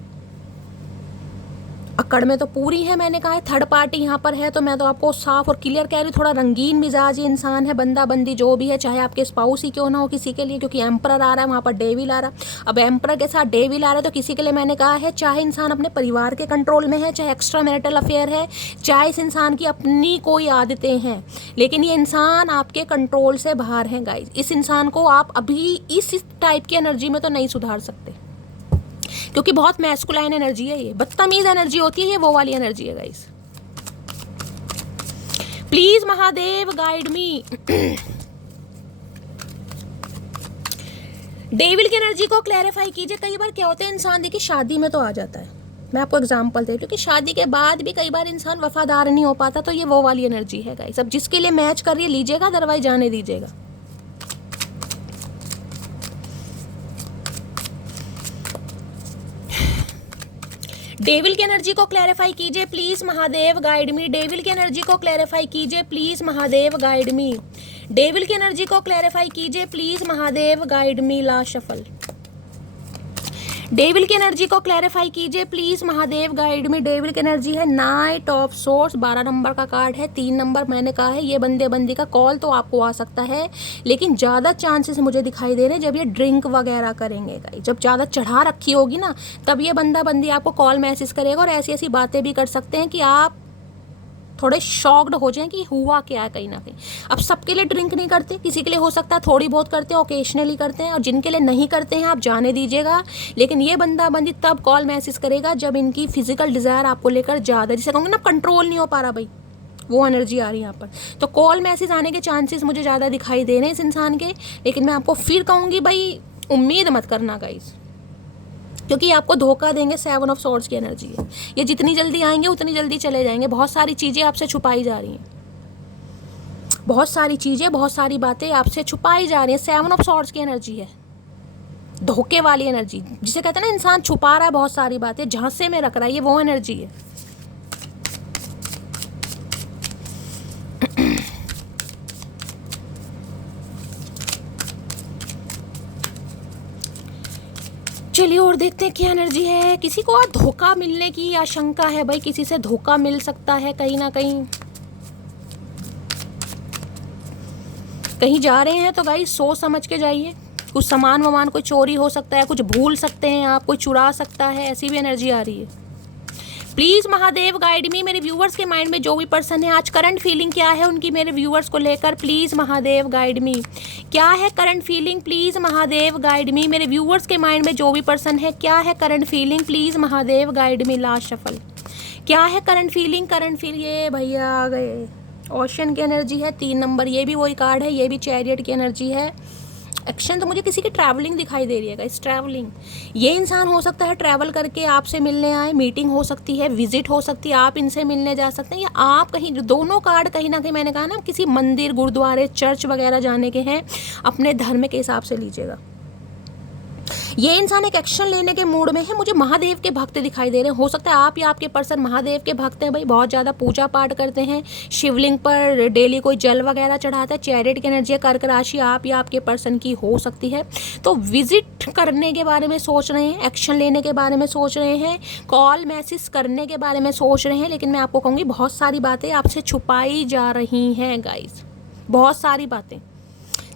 अकड़ में तो पूरी है। मैंने कहा है थर्ड पार्टी यहाँ पर है, तो मैं तो आपको साफ और क्लियर कह रही हूँ, थोड़ा रंगीन मिजाज इंसान है, बंदा बंदी जो भी है, चाहे आपके स्पाउस ही क्यों ना हो किसी के लिए, क्योंकि एम्परर आ रहा है वहाँ पर डेविल आ रहा है। अब एम्परर के साथ डेविल आ रहा है तो किसी के लिए मैंने कहा है, चाहे इंसान अपने परिवार के कंट्रोल में है, चाहे एक्स्ट्रा मैरिटल अफेयर है, चाहे इस इंसान की अपनी कोई आदतें हैं, लेकिन ये इंसान आपके कंट्रोल से बाहर है गाइज। इस इंसान को आप अभी इस टाइप की एनर्जी में तो नहीं सुधार सकते, क्योंकि बहुत मैस्कुलाइन एनर्जी है, ये बदतमीज एनर्जी होती है, ये वो वाली एनर्जी है guys. Please Mahadev guide me. Devil की एनर्जी को क्लैरिफाई कीजिए। कई बार क्या होता है, इंसान देखिए शादी में तो आ जाता है, मैं आपको एग्जांपल दे, क्योंकि शादी के बाद भी कई बार इंसान वफादार नहीं हो पाता, तो ये वो वाली एनर्जी है गाइस। अब जिसके लिए मैच कर रही है लीजिएगा, अदरवाइज जाने दीजिएगा। डेविल की एनर्जी को क्लैरिफाई कीजिए please Mahadev guide me. Devil की एनर्जी को क्लैरिफाई कीजिए please Mahadev guide me. Devil की एनर्जी को क्लैरिफाई कीजिए please Mahadev guide me. Last shuffle. Devil की एनर्जी को क्लैरिफाई कीजिए प्लीज महादेव गाइड में। डेविल की एनर्जी है नाइट ऑफ सोर्स, 12 नंबर का कार्ड है, 3 नंबर मैंने कहा है। ये बंदे बंदी का कॉल तो आपको आ सकता है, लेकिन ज़्यादा चांसेस मुझे दिखाई दे रहे हैं जब ये ड्रिंक वगैरह करेंगे गाइस, जब ज़्यादा चढ़ा रखी होगी ना, तब ये बंदा बंदी आपको कॉल मैसेज करेगा और ऐसी ऐसी बातें भी कर सकते हैं कि आप थोड़े शॉक्ड हो जाएं कि हुआ क्या है कहीं ना कहीं। अब सबके लिए ड्रिंक नहीं करते, किसी के लिए हो सकता है थोड़ी बहुत करते हैं, ओकेशनली करते हैं, और जिनके लिए नहीं करते हैं आप जाने दीजिएगा। लेकिन ये बंदा बंदी तब कॉल मैसेज करेगा जब इनकी फिजिकल डिज़ायर आपको लेकर ज़्यादा, जिसे कहूँगे ना कंट्रोल नहीं हो पा रहा भाई, वो एनर्जी आ रही है यहाँ पर। तो कॉल मैसेज आने के चांसेस मुझे ज़्यादा दिखाई दे रहे हैं इस इंसान के। लेकिन मैं आपको फिर कहूँगी भाई उम्मीद मत करना गाइस, क्योंकि आपको धोखा देंगे। 7 ऑफ सॉर्ड्स की एनर्जी है, ये जितनी जल्दी आएंगे उतनी जल्दी चले जाएंगे। बहुत सारी चीज़ें आपसे छुपाई जा रही हैं, बहुत सारी चीज़ें, बहुत सारी बातें आपसे छुपाई जा रही हैं। 7 ऑफ सॉर्ड्स की एनर्जी है, धोखे वाली एनर्जी, जिसे कहते हैं ना इंसान छुपा रहा है बहुत सारी बातें, झांसे में रख रहा है, ये वो एनर्जी है। चलिए और देखते हैं क्या एनर्जी है। किसी को आज धोखा मिलने की आशंका है भाई, किसी से धोखा मिल सकता है कहीं ना कहीं। कहीं जा रहे हैं तो भाई सोच समझ के जाइए, कुछ सामान वामान कोई चोरी हो सकता है, कुछ भूल सकते हैं आप, कोई चुरा सकता है, ऐसी भी एनर्जी आ रही है। प्लीज़ महादेव गाइड मी, मेरे व्यूवर्स के माइंड में जो भी पर्सन है आज करंट फीलिंग क्या है उनकी मेरे व्यूवर्स को लेकर, प्लीज़ महादेव गाइड मी। क्या है current feeling, please Mahadev guide मी। मेरे व्यूवर्स के माइंड में जो भी पर्सन है, क्या है current feeling, please Mahadev guide me. Last shuffle, क्या है करंट फीलिंग, करंट फील, ये भैया आ गए। ओशन की एनर्जी है 3 नंबर, ये भी वही कार्ड है, ये भी चैरियट की एनर्जी है। एक्शन तो मुझे किसी की ट्रैवलिंग दिखाई दे रही है गाइस, ट्रैवलिंग। ये इंसान हो सकता है ट्रैवल करके आपसे मिलने आए, मीटिंग हो सकती है, विजिट हो सकती है, आप इनसे मिलने जा सकते हैं, या आप कहीं, दोनों कार्ड कहीं ना कहीं मैंने कहा ना किसी मंदिर, गुरुद्वारे, चर्च वगैरह जाने के हैं, अपने धर्म के हिसाब से लीजिएगा। ये इंसान एक एक्शन लेने के मूड में है, मुझे महादेव के भक्त दिखाई दे रहे हैं। हो सकता है आप या आपके पर्सन महादेव के भक्त हैं भाई, बहुत ज़्यादा पूजा पाठ करते हैं, शिवलिंग पर डेली कोई जल वगैरह चढ़ाता है। चैरिट की एनर्जी, कर्क राशि आप या आपके पर्सन की हो सकती है। तो विजिट करने के बारे में सोच रहे हैं, एक्शन लेने के बारे में सोच रहे हैं, कॉल मैसेज करने के बारे में सोच रहे हैं। लेकिन मैं आपको कहूँगी बहुत सारी बातें आपसे छुपाई जा रही हैं गाइस, बहुत सारी बातें।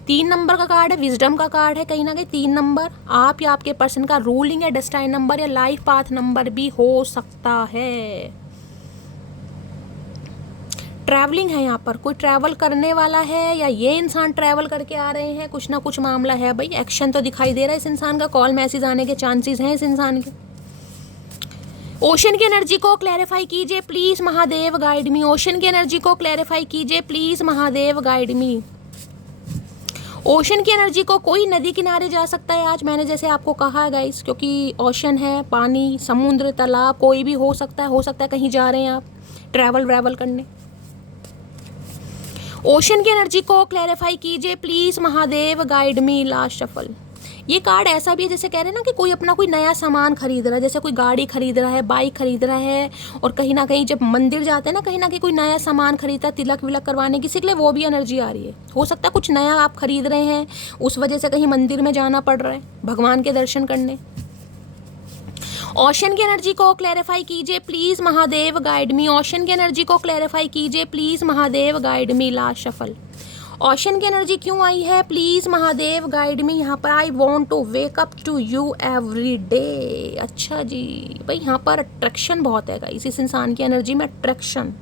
3 नंबर का कार्ड है, विजडम का कार्ड है, कहीं ना कहीं 3 नंबर आप या आपके पर्सन का रूलिंग या डेस्टाइन नंबर या लाइफ पाथ नंबर भी हो सकता है। ट्रैवलिंग है यहाँ पर, कोई ट्रैवल करने वाला है या ये इंसान ट्रैवल करके आ रहे हैं, कुछ ना कुछ मामला है भाई। एक्शन तो दिखाई दे रहा है इस इंसान का, कॉल मैसेज आने के चांसेस हैं इस इंसान के। ओशन की एनर्जी को क्लैरिफाई कीजिए please Mahadev guide me. Ocean की एनर्जी को क्लैरिफाई कीजिए please Mahadev guide me. Ocean की एनर्जी को, कोई नदी किनारे जा सकता है आज, मैंने जैसे आपको कहा है गाइस, क्योंकि ओशन है, पानी, समुद्र, तालाब, कोई भी हो सकता है कहीं जा रहे हैं आप ट्रैवल करने। ओशन की एनर्जी को क्लैरिफाई कीजिए please Mahadev guide me. Last shuffle, ये कार्ड ऐसा भी है जैसे कह रहे हैं ना कि कोई अपना कोई नया सामान खरीद रहा है, जैसे कोई गाड़ी खरीद रहा है, बाइक खरीद रहा है, और कहीं ना कहीं जब मंदिर जाते हैं ना कहीं कोई नया सामान खरीदता है, तिलक विलक करवाने किसी के लिए, वो भी एनर्जी आ रही है। हो सकता है कुछ नया आप खरीद रहे हैं, उस वजह से कहीं मंदिर में जाना पड़ रहा है भगवान के दर्शन करने। ओशन की एनर्जी को क्लैरिफाई कीजिए please Mahadev guide me. Ocean की एनर्जी को क्लैरिफाई कीजिए please Mahadev guide me. Last shuffle, ocean की एनर्जी क्यों आई है, प्लीज महादेव गाइड मी। यहाँ पर I want to wake up to you every day. अच्छा जी भाई, यहाँ पर अट्रैक्शन बहुत है गाइस, इस इंसान की एनर्जी में अट्रैक्शन,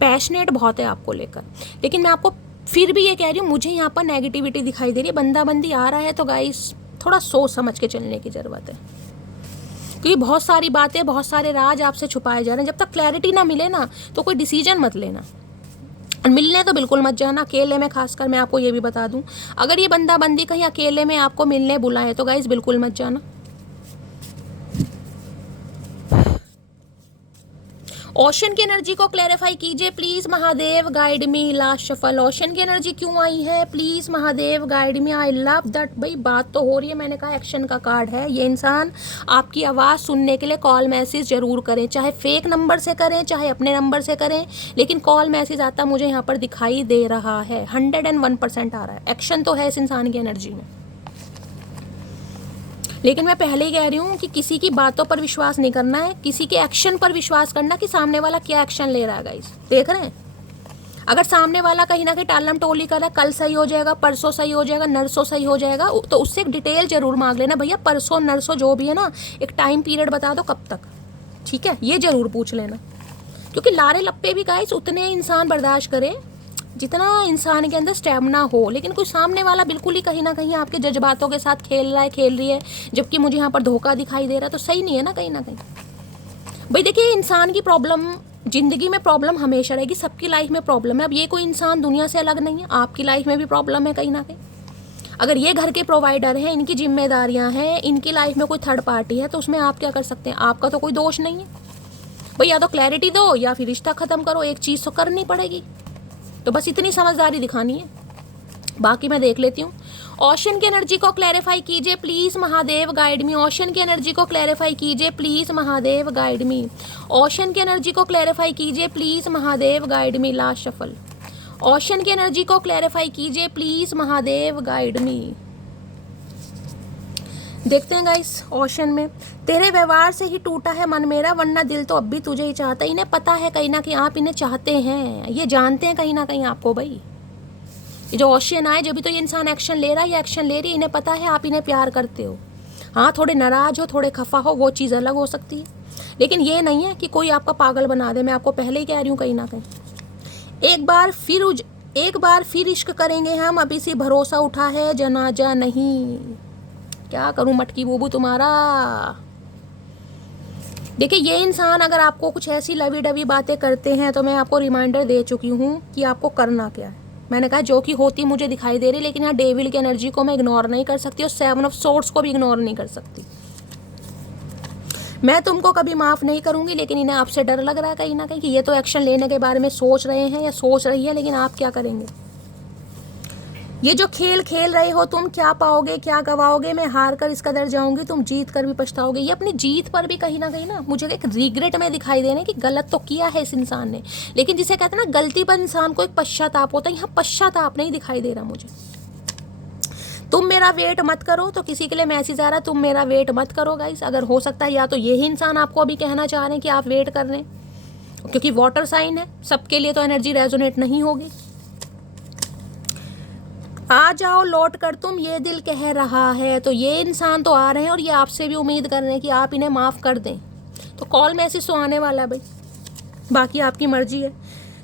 पैशनेट बहुत है आपको लेकर। लेकिन मैं आपको फिर भी ये कह रही हूँ, मुझे यहाँ पर नेगेटिविटी दिखाई दे रही है, बंदा बंदी आ रहा है, तो गाइस थोड़ा सोच समझ के चलने की ज़रूरत है, क्योंकि बहुत सारी बातें, बहुत सारे राज आपसे छुपाए जा रहे हैं। जब तक क्लैरिटी ना मिले ना तो कोई डिसीजन मत लेना, मिलने तो बिल्कुल मत जाना अकेले में। खासकर मैं आपको ये भी बता दूं, अगर ये बंदा बंदी कहीं अकेले में आपको मिलने बुलाए तो गाइस बिल्कुल मत जाना। ओशन की एनर्जी को क्लैरिफाई कीजिए please Mahadev guide me. Last shuffle, ocean की एनर्जी क्यों आई है, please Mahadev guide me. I love that. भाई बात तो हो रही है, मैंने कहा एक्शन का कार्ड है। ये इंसान आपकी आवाज़ सुनने के लिए कॉल मैसेज जरूर करें, चाहे फेक नंबर से करें चाहे अपने नंबर से करें, लेकिन कॉल मैसेज आता मुझे यहाँ पर दिखाई दे रहा है। 101% आ रहा है, एक्शन तो है इस इंसान की एनर्जी में। लेकिन मैं पहले ही कह रही हूँ कि किसी की बातों पर विश्वास नहीं करना है, किसी के एक्शन पर विश्वास करना कि सामने वाला क्या एक्शन ले रहा है। गाइस देख रहे हैं, अगर सामने वाला कहीं ना कहीं टालम टोली कर रहा है, कल सही हो जाएगा, परसों सही हो जाएगा, नरसों सही हो जाएगा, तो उससे एक डिटेल जरूर मांग लेना, भैया परसों नरसों जो भी है ना, एक टाइम पीरियड बता दो कब तक, ठीक है, ये जरूर पूछ लेना, क्योंकि लारे लप्पे भी गाइस उतने इंसान बर्दाश्त करे जितना इंसान के अंदर स्टेमिना हो, लेकिन कोई सामने वाला बिल्कुल ही कहीं ना कहीं आपके जज्बातों के साथ खेल रहा है, खेल रही है, जबकि मुझे यहाँ पर धोखा दिखाई दे रहा है, तो सही नहीं है ना कहीं ना कहीं। भाई देखिए, इंसान की प्रॉब्लम, जिंदगी में प्रॉब्लम हमेशा रहेगी, सबकी लाइफ में प्रॉब्लम है। अब ये कोई इंसान दुनिया से अलग नहीं है, आपकी लाइफ में भी प्रॉब्लम है कहीं ना कहीं। अगर ये घर के प्रोवाइडर हैं, इनकी जिम्मेदारियां हैं, इनकी लाइफ में कोई थर्ड पार्टी है, तो उसमें आप क्या कर सकते हैं? आपका तो कोई दोष नहीं है भाई। या तो क्लैरिटी दो या फिर रिश्ता ख़त्म करो, एक चीज़ तो करनी पड़ेगी। तो बस इतनी समझदारी दिखानी है, बाकी मैं देख लेती हूँ। ओशन की एनर्जी को क्लैरिफाई कीजिए please, Mahadev guide me. Ocean की एनर्जी को क्लैरिफाई कीजिए please, Mahadev guide me. Ocean की एनर्जी को क्लैरिफाई कीजिए please, Mahadev guide me. Last shuffle. Ocean की एनर्जी को क्लैरिफाई कीजिए प्लीज़, महादेव गाइड मी। देखते हैं गाइस ओशन में। तेरे व्यवहार से ही टूटा है मन मेरा, वरना दिल तो अब भी तुझे ही चाहता है। इन्हें पता है कहीं ना कहीं आप इन्हें चाहते हैं, ये जानते हैं कहीं ना कहीं आपको भाई। ये जो ओशन आए, जब भी तो ये इंसान एक्शन ले रहा है या एक्शन ले रही है, इन्हें पता है आप इन्हें प्यार करते हो। हाँ, थोड़े नाराज हो, थोड़े खफा हो, वो चीज़ अलग हो सकती है, लेकिन ये नहीं है कि कोई आपका पागल बना दे। मैं आपको पहले ही कह रही हूँ कहीं ना कहीं। एक बार फिर इश्क करेंगे हम, अभी से भरोसा उठा है जनाजा नहीं। क्या करूं मटकी बूबू तुम्हारा। देखिए, ये इंसान अगर आपको कुछ ऐसी लवी डवी बातें करते हैं, तो मैं आपको रिमाइंडर दे चुकी हूँ कि आपको करना क्या है। मैंने कहा जो कि होती मुझे दिखाई दे रही, लेकिन यहाँ डेविल की एनर्जी को मैं इग्नोर नहीं कर सकती और 7 ऑफ सोर्ड्स को भी इग्नोर नहीं कर सकती। मैं तुमको कभी माफ़ नहीं करूंगी, लेकिन इन्हें आपसे डर लग रहा है कहीं ना कहीं कि ये तो एक्शन लेने के बारे में सोच रहे हैं या सोच रही है, लेकिन आप क्या करेंगे? ये जो खेल खेल रहे हो तुम, क्या पाओगे क्या गवाओगे? मैं हार कर इस कदर जाऊंगी, तुम जीत कर भी पछताओगे। ये अपनी जीत पर भी कहीं ना मुझे एक रिग्रेट में दिखाई दे रहे हैं कि गलत तो किया है इस इंसान ने, लेकिन जिसे कहते हैं ना गलती पर इंसान को एक पश्चाताप होता है, यहाँ पश्चाताप नहीं दिखाई दे रहा मुझे। तुम मेरा वेट मत करो, तो किसी के लिए मैसेज आ रहा है तुम मेरा वेट मत करो गाइस। अगर हो सकता है या तो यही इंसान आपको अभी कहना चाह रहे हैं कि आप वेट कर रहे हैं, क्योंकि वाटर साइन है, सबके लिए तो एनर्जी रेजोनेट नहीं होगी। आ जाओ लौट कर तुम, ये दिल कह रहा है। तो ये इंसान तो आ रहे हैं और ये आपसे भी उम्मीद कर रहे हैं कि आप इन्हें माफ़ कर दें। तो कॉल मैसेज तो आने वाला है भाई, बाकी आपकी मर्जी है।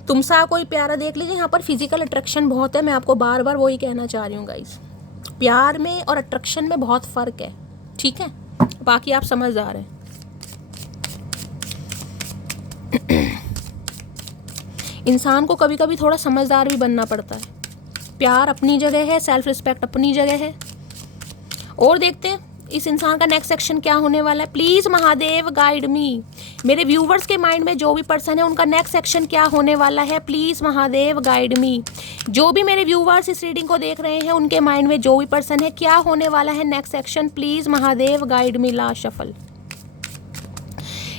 तुमसा कोई प्यारा देख लीजिए, यहाँ पर फिजिकल अट्रैक्शन बहुत है। मैं आपको बार बार वही कहना चाह रही हूँ गाइस, प्यार में और अट्रैक्शन में बहुत फ़र्क है, ठीक है? बाकी आप समझदार हैं। इंसान को कभी कभी थोड़ा समझदार भी बनना पड़ता है। प्यार अपनी जगह है, सेल्फ रिस्पेक्ट अपनी जगह है। और देखते हैं इस इंसान का नेक्स्ट सेक्शन क्या होने वाला है। प्लीज़ महादेव गाइड मी। मेरे व्यूवर्स के माइंड में जो भी पर्सन है, उनका नेक्स्ट सेक्शन क्या होने वाला है, प्लीज़ महादेव गाइड मी। जो भी मेरे व्यूवर्स इस रीडिंग को देख रहे हैं, उनके माइंड में जो भी पर्सन है, क्या होने वाला है next section, please Mahadev guide me. Last shuffle.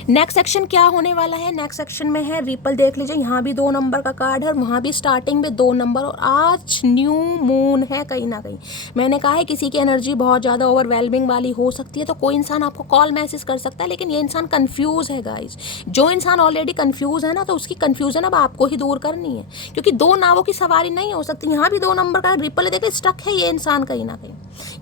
Next section क्या होने वाला है? नेक्स्ट सेक्शन में है रिपल। देख लीजिए, यहाँ भी 2 नंबर का कार्ड है और वहाँ भी स्टार्टिंग में 2 नंबर। और आज न्यू मून है कहीं ना कहीं। मैंने कहा है किसी की एनर्जी बहुत ज़्यादा ओवरवेलमिंग वाली हो सकती है, तो कोई इंसान आपको कॉल मैसेज कर सकता है, लेकिन ये इंसान कंफ्यूज है गाइज। जो इंसान ऑलरेडी कंफ्यूज है ना, तो उसकी कंफ्यूजन अब आपको ही दूर करनी है, क्योंकि 2 नावों की सवारी नहीं हो सकती। यहाँ भी 2 नंबर का रिपल है, देखिए स्टक है ये इंसान कहीं ना कहीं।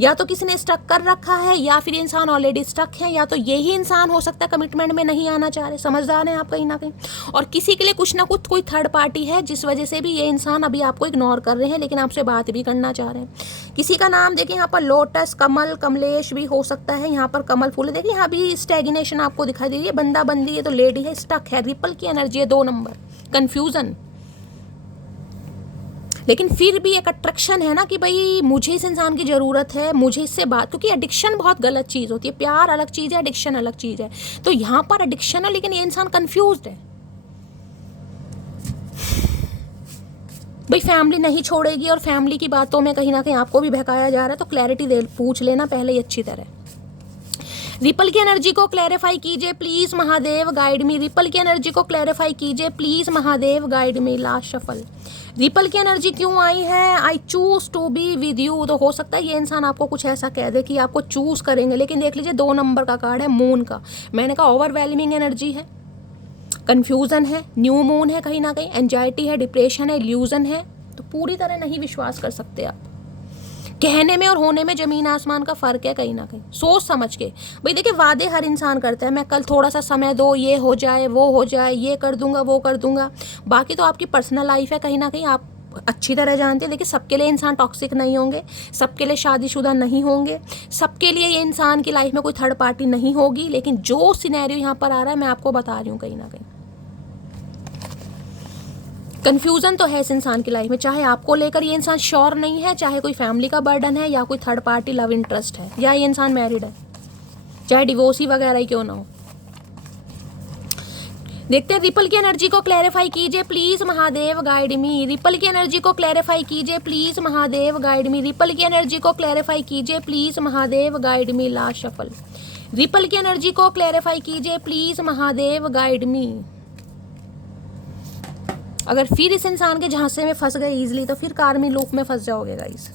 या तो किसी ने स्टक कर रखा है, या फिर इंसान ऑलरेडी स्टक है, या तो यही इंसान हो सकता है कमिटमेंट में नहीं आना चाह रहे। समझदार हैं आप कहीं ना कहीं। और किसी के लिए कुछ ना कुछ कोई थर्ड पार्टी है, जिस वजह से भी ये इंसान अभी आपको इग्नोर कर रहे हैं, लेकिन आपसे बात भी करना चाह रहे हैं। किसी का नाम देखिए यहाँ पर लोटस, कमल, कमलेश भी हो सकता है। यहाँ पर कमल फूल है, देखिए यहाँ भी स्टैग्नेशन आपको दिखाई दे रही है। बंदा बंदी, ये तो लेडी है, स्टक है। रिपल की एनर्जी है, 2 नंबर, कंफ्यूजन। लेकिन फिर भी एक अट्रैक्शन है ना कि भाई मुझे इस इंसान की ज़रूरत है, मुझे इससे बात, क्योंकि एडिक्शन बहुत गलत चीज़ होती है। प्यार अलग चीज़ है, एडिक्शन अलग चीज़ है। तो यहाँ पर एडिक्शन है, लेकिन ये इंसान कंफ्यूज्ड है। भाई फैमिली नहीं छोड़ेगी, और फैमिली की बातों में कहीं ना कहीं आपको भी बहकाया जा रहा है, तो क्लैरिटी दे पूछ लेना पहले ही अच्छी तरह। रिपल की एनर्जी को क्लैरिफाई कीजिए please Mahadev guide me. Ripple की एनर्जी को क्लैरिफाई कीजिए please Mahadev guide me. Last shuffle. Ripple की एनर्जी क्यों आई है? I choose to be with you. तो हो सकता है ये इंसान आपको कुछ ऐसा कह दे कि आपको चूज करेंगे, लेकिन देख लीजिए 2 नंबर का कार्ड है, मून का। मैंने कहा ओवरवेलमिंग एनर्जी है, कंफ्यूजन है, न्यू मून है कहीं ना कहीं, एंजाइटी है, डिप्रेशन है, इल्यूजन है। तो पूरी तरह नहीं विश्वास कर सकते आप कहने में और होने में ज़मीन आसमान का फ़र्क है कहीं ना कहीं, सोच समझ के। भाई देखिए, वादे हर इंसान करता है, मैं कल थोड़ा सा समय दो, ये हो जाए वो हो जाए, ये कर दूंगा वो कर दूंगा। बाकी तो आपकी पर्सनल लाइफ है, कहीं ना कहीं आप अच्छी तरह जानते हैं। देखिए, सबके लिए इंसान टॉक्सिक नहीं होंगे, सबके लिए शादीशुदा नहीं होंगे, सबके लिए ये इंसान की लाइफ में कोई थर्ड पार्टी नहीं होगी। लेकिन जो सिनेरियो यहाँ पर आ रहा है मैं आपको बता रही हूँ, कहीं ना कहीं कन्फ्यूज़न तो है इस इंसान की लाइफ में। चाहे आपको लेकर ये इंसान श्योर नहीं है, चाहे कोई फैमिली का बर्डन है, या कोई थर्ड पार्टी लव इंटरेस्ट है, या ये इंसान मैरिड है, चाहे डिवोर्सी वगैरह ही क्यों ना हो। देखते हैं, रिपल की एनर्जी को क्लैरिफाई कीजिए please Mahadev, guide me. Ripple की एनर्जी को क्लैरिफाई कीजिए please Mahadev, guide me. Ripple की एनर्जी को क्लैरिफाई कीजिए please Mahadev, guide me. Last shuffle. Ripple की एनर्जी को क्लैरिफाई कीजिए प्लीज महादेव, गाइड मी। अगर फिर इस इंसान के झांसे में फंस गए इजीली, तो फिर कार्मी लूप में फंस जाओगे गाइस।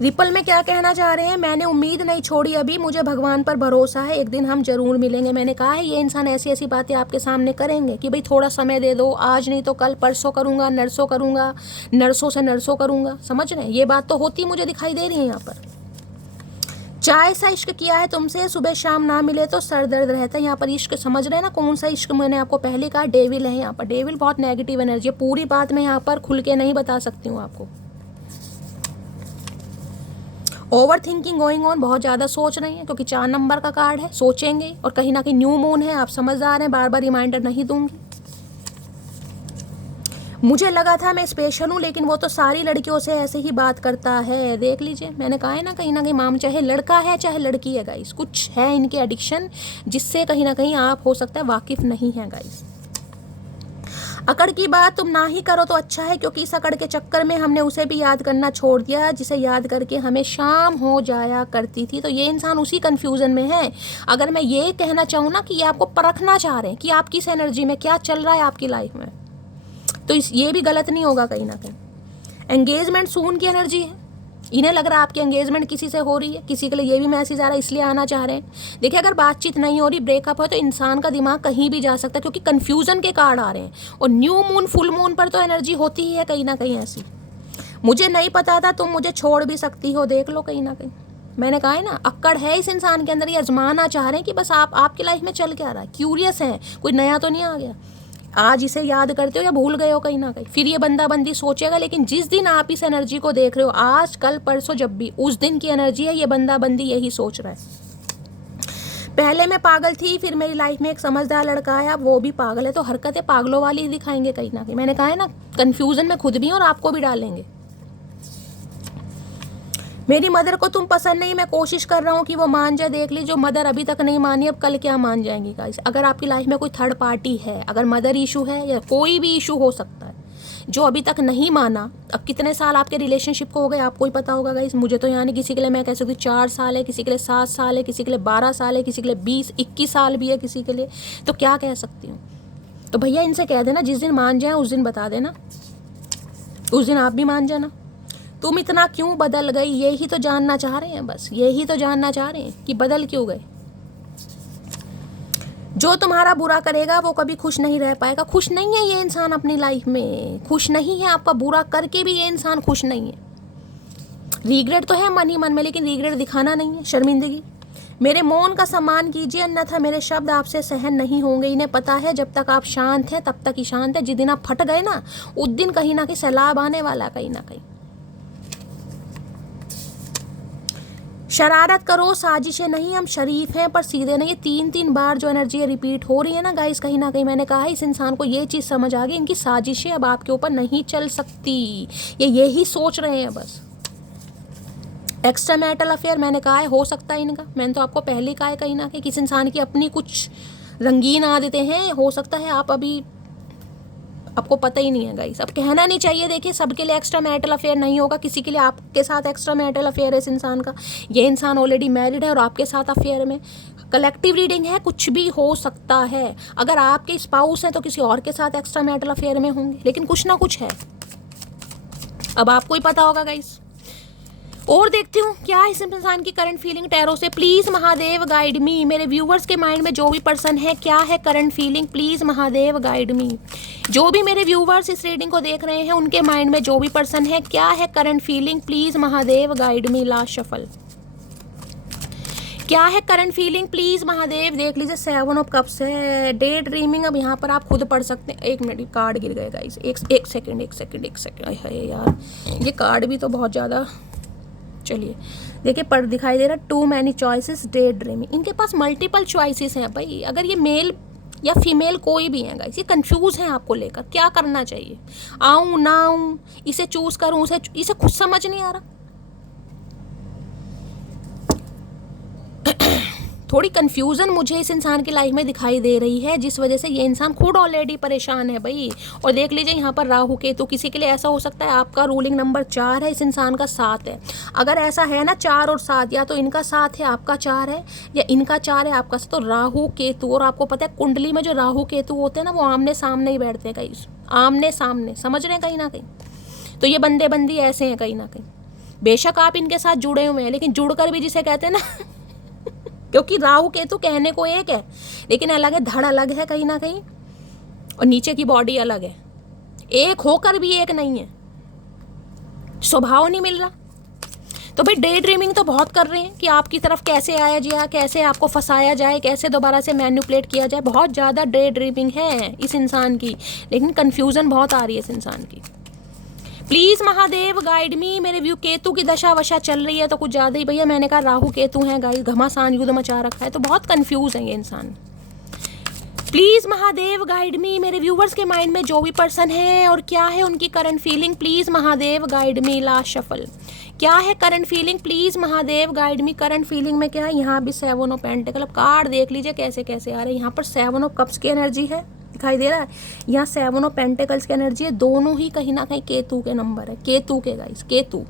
रिपल में क्या कहना चाह रहे हैं, मैंने उम्मीद नहीं छोड़ी अभी, मुझे भगवान पर भरोसा है, एक दिन हम जरूर मिलेंगे। मैंने कहा है ये इंसान ऐसी ऐसी बातें आपके सामने करेंगे कि भाई थोड़ा समय दे दो, आज नहीं तो कल, परसों करूंगा, नरसों करूंगा, नरसों से नरसों करूंगा। समझ रहे हैं, ये बात तो होती मुझे दिखाई दे रही है यहाँ पर। चाय सा इश्क किया है तुमसे, सुबह शाम ना मिले तो सर दर्द रहता है। यहाँ पर इश्क समझ रहे हैं ना, कौन सा इश्क, मैंने आपको पहले कहा डेविल है यहाँ पर। डेविल बहुत नेगेटिव एनर्जी है, पूरी बात मैं यहाँ पर खुल के नहीं बता सकती हूँ आपको। ओवर थिंकिंग गोइंग ऑन, बहुत ज़्यादा सोच रही हैं, क्योंकि 4 नंबर का कार्ड है, सोचेंगे। और कहीं ना कहीं न्यू मून है, आप समझदार हैं, बार बार रिमाइंडर नहीं दूंगी। मुझे लगा था मैं स्पेशल हूँ, लेकिन वो तो सारी लड़कियों से ऐसे ही बात करता है। देख लीजिए, मैंने कहा है ना, कहीं ना कहीं माम, चाहे लड़का है चाहे लड़की है गाइस, कुछ है इनके एडिक्शन जिससे कहीं ना कहीं आप हो सकता है वाकिफ नहीं है गाइस। अकड़ की बात तुम ना ही करो तो अच्छा है, क्योंकि इस अकड़ के चक्कर में हमने उसे भी याद करना छोड़ दिया जिसे याद करके हमें शाम हो जाया करती थी। तो ये इंसान उसी कंफ्यूजन में है। अगर मैं ये कहना चाहूँ ना कि ये आपको परखना चाह रहे हैं कि आप किस एनर्जी में, क्या चल रहा है आपकी लाइफ में, तो ये भी गलत नहीं होगा कहीं ना कहीं। एंगेजमेंट सून की एनर्जी है, इन्हें लग रहा है आपकी एंगेजमेंट किसी से हो रही है, किसी के लिए ये भी मैसेज आ रहा है इसलिए आना चाह रहे हैं। देखिए, अगर बातचीत नहीं हो रही, ब्रेकअप है, तो इंसान का दिमाग कहीं भी जा सकता है, क्योंकि कन्फ्यूजन के कार्ड आ रहे हैं। और न्यू मून फुल मून पर तो एनर्जी होती ही है कहीं ना कहीं ऐसी। मुझे नहीं पता था, तुम मुझे छोड़ भी सकती हो, देख लो कहीं ना कहीं। मैंने कहा है ना, अक्कड़ है इस इंसान के अंदर, ये आजमाना चाह रहे हैं कि बस आपकी लाइफ में चल क्या रहा है, क्यूरियस हैं, कोई नया तो नहीं आ गया। आज इसे याद करते हो या भूल गए हो कहीं ना कहीं, फिर ये बंदा बंदी सोचेगा। लेकिन जिस दिन आप इस एनर्जी को देख रहे हो, आज कल परसों जब भी, उस दिन की एनर्जी है, ये बंदा बंदी यही सोच रहा है। पहले मैं पागल थी, फिर मेरी लाइफ में एक समझदार लड़का आया, वो भी पागल है, तो हरकतें पागलों वाली ही दिखाएंगे कहीं ना कहीं। मैंने कहा है ना, कन्फ्यूजन में खुद भी और आपको भी डालेंगे। मेरी मदर को तुम पसंद नहीं, मैं कोशिश कर रहा हूँ कि वो मान जाए। देख लीजिए, जो मदर अभी तक नहीं मानी, अब कल क्या मान जाएंगी गाइस। अगर आपकी लाइफ में कोई थर्ड पार्टी है, अगर मदर इशू है या कोई भी इशू हो सकता है, जो अभी तक नहीं माना, अब कितने साल आपके रिलेशनशिप को हो गए आपको ही पता होगा गाइस। मुझे तो यानी किसी के लिए मैं कह सकती हूँ 4 साल है, किसी के लिए 7 साल है, किसी के लिए 12 साल है, किसी के लिए 20-21 साल भी है किसी के लिए, तो क्या कह सकती हूँ। तो भैया इनसे कह देना, जिस दिन मान जाए उस दिन बता देना, उस दिन आप भी मान जाना। तुम इतना क्यों बदल गई, यही तो जानना चाह रहे हैं, बस यही तो जानना चाह रहे हैं कि बदल क्यों गए। जो तुम्हारा बुरा करेगा वो कभी खुश नहीं रह पाएगा। खुश नहीं है ये इंसान अपनी लाइफ में, खुश नहीं है, आपका बुरा करके भी ये इंसान खुश नहीं है। रिग्रेट तो है मन ही मन में, लेकिन रिग्रेट दिखाना नहीं है, शर्मिंदगी। मेरे मौन का सम्मान कीजिए, अन्यथा मेरे शब्द आपसे सहन नहीं होंगे। इन्हें पता है जब तक आप शांत हैं तब तक ही शांत है, जिस दिन आप फट गए ना, उस दिन कहीं ना कहीं सैलाब आने वाला, कहीं ना कहीं। शरारत करो, साजिशें नहीं, हम शरीफ हैं पर सीधे नहीं। ये 3-3 बार जो एनर्जी रिपीट हो रही है ना गाइस, कहीं ना कहीं मैंने कहा है इस इंसान को ये चीज़ समझ आ गई, इनकी साजिशें अब आपके ऊपर नहीं चल सकती। ये यही सोच रहे हैं बस। एक्स्ट्रा मैरिटल अफेयर मैंने कहा है हो सकता है इनका, मैंने तो आपको पहले ही कहा है कहीं ना कहीं किसी इंसान की अपनी कुछ रंगीन आदतें हैं, हो सकता है आप अभी आपको पता ही नहीं है गाइस। अब कहना नहीं चाहिए, देखिए सबके लिए एक्स्ट्रा मैरिटल अफेयर नहीं होगा, किसी के लिए आपके साथ एक्स्ट्रा मैरिटल अफेयर है इस इंसान का, ये इंसान ऑलरेडी मैरिड है और आपके साथ अफेयर में। कलेक्टिव रीडिंग है, कुछ भी हो सकता है। अगर आपके स्पाउस हैं तो किसी और के साथ एक्स्ट्रा मैरिटल अफेयर में होंगे, लेकिन कुछ ना कुछ है, अब आपको ही पता होगा गाइस। और देखती हूँ क्या इस इंसान की करंट फीलिंग टैरो से। प्लीज महादेव गाइड मी। मेरे व्यूवर्स के माइंड में जो भी पर्सन है, क्या है current feeling, please Mahadev guide मी। जो भी मेरे व्यूवर्स इस रीडिंग को देख रहे हैं, उनके माइंड में जो भी पर्सन है, क्या है current feeling, please Mahadev guide me. Last shuffle, क्या है करंट फीलिंग, प्लीज महादेव। देख लीजिए 7 ऑफ कप्स है, डे ड्रीमिंग। अब यहाँ पर आप खुद पढ़ सकते हैं। एक मिनट, कार्ड गिर गए गाइस, एक सेकंड। है यार, ये कार्ड भी तो बहुत ज़्यादा। चलिए देखिए, पर दिखाई दे रहा है too many choices, daydreaming. इनके पास मल्टीपल चॉइसेस हैं भाई। अगर ये मेल या फीमेल कोई भी है गाइस, ये कंफ्यूज है आपको लेकर, क्या करना चाहिए, आऊँ ना आऊँ, इसे चूज करूँ, इसे खुद समझ नहीं आ रहा। थोड़ी कंफ्यूजन मुझे इस इंसान की लाइफ में दिखाई दे रही है, जिस वजह से ये इंसान खुद ऑलरेडी परेशान है भाई। और देख लीजिए यहाँ पर राहु केतु, किसी के लिए ऐसा हो सकता है आपका रूलिंग नंबर 4 है, इस इंसान का 7 है। अगर ऐसा है ना 4 और 7, या तो इनका 7 है आपका 4 है, या इनका 4 है आपका 7, तो राहु केतु। और आपको पता है कुंडली में जो राहु केतु होते हैं ना, वो आमने सामने ही बैठते हैं कहीं, आमने सामने, समझ रहे हैं कहीं ना कहीं। तो ये बंदे बंदी ऐसे हैं कहीं ना कहीं। बेशक आप इनके साथ जुड़े हुए हैं, लेकिन जुड़कर भी जिसे कहते हैं ना क्योंकि राहु केतु कहने को एक है, लेकिन अलग है, धड़ अलग है कहीं ना कहीं, और नीचे की बॉडी अलग है। एक होकर भी एक नहीं है, स्वभाव नहीं मिल रहा। तो भाई डे ड्रीमिंग तो बहुत कर रहे हैं कि आपकी तरफ कैसे आया जाए, कैसे आपको फंसाया जाए, कैसे दोबारा से मैनिपुलेट किया जाए। बहुत ज़्यादा डे ड्रीमिंग है इस इंसान की, लेकिन कन्फ्यूज़न बहुत आ रही है इस इंसान की। प्लीज महादेव गाइड मी। मेरे व्यू केतु की दशा वशा चल रही है तो कुछ ज़्यादा ही भैया, मैंने कहा राहु केतु हैं गाइस, घमासान युद्ध मचा रखा है, तो बहुत कंफ्यूज है ये इंसान। प्लीज महादेव गाइड मी। मेरे व्यूवर्स के माइंड में जो भी पर्सन है और क्या है उनकी current feeling, please Mahadev guide me. Last shuffle, क्या है current feeling, please Mahadev guide me. Current feeling में क्या है, यहाँ भी 7 ऑफ पेंटिकल। कार्ड देख लीजिए कैसे कैसे आ रहे हैं। यहाँ पर 7 ऑफ कप्स की एनर्जी है, दिखाई दे रहा है। यहाँ 7 ऑफ पेंटिकल्स की एनर्जी है। दोनों ही कहीं ना कहीं केतु के नंबर है, केतु के गाइस, केतु।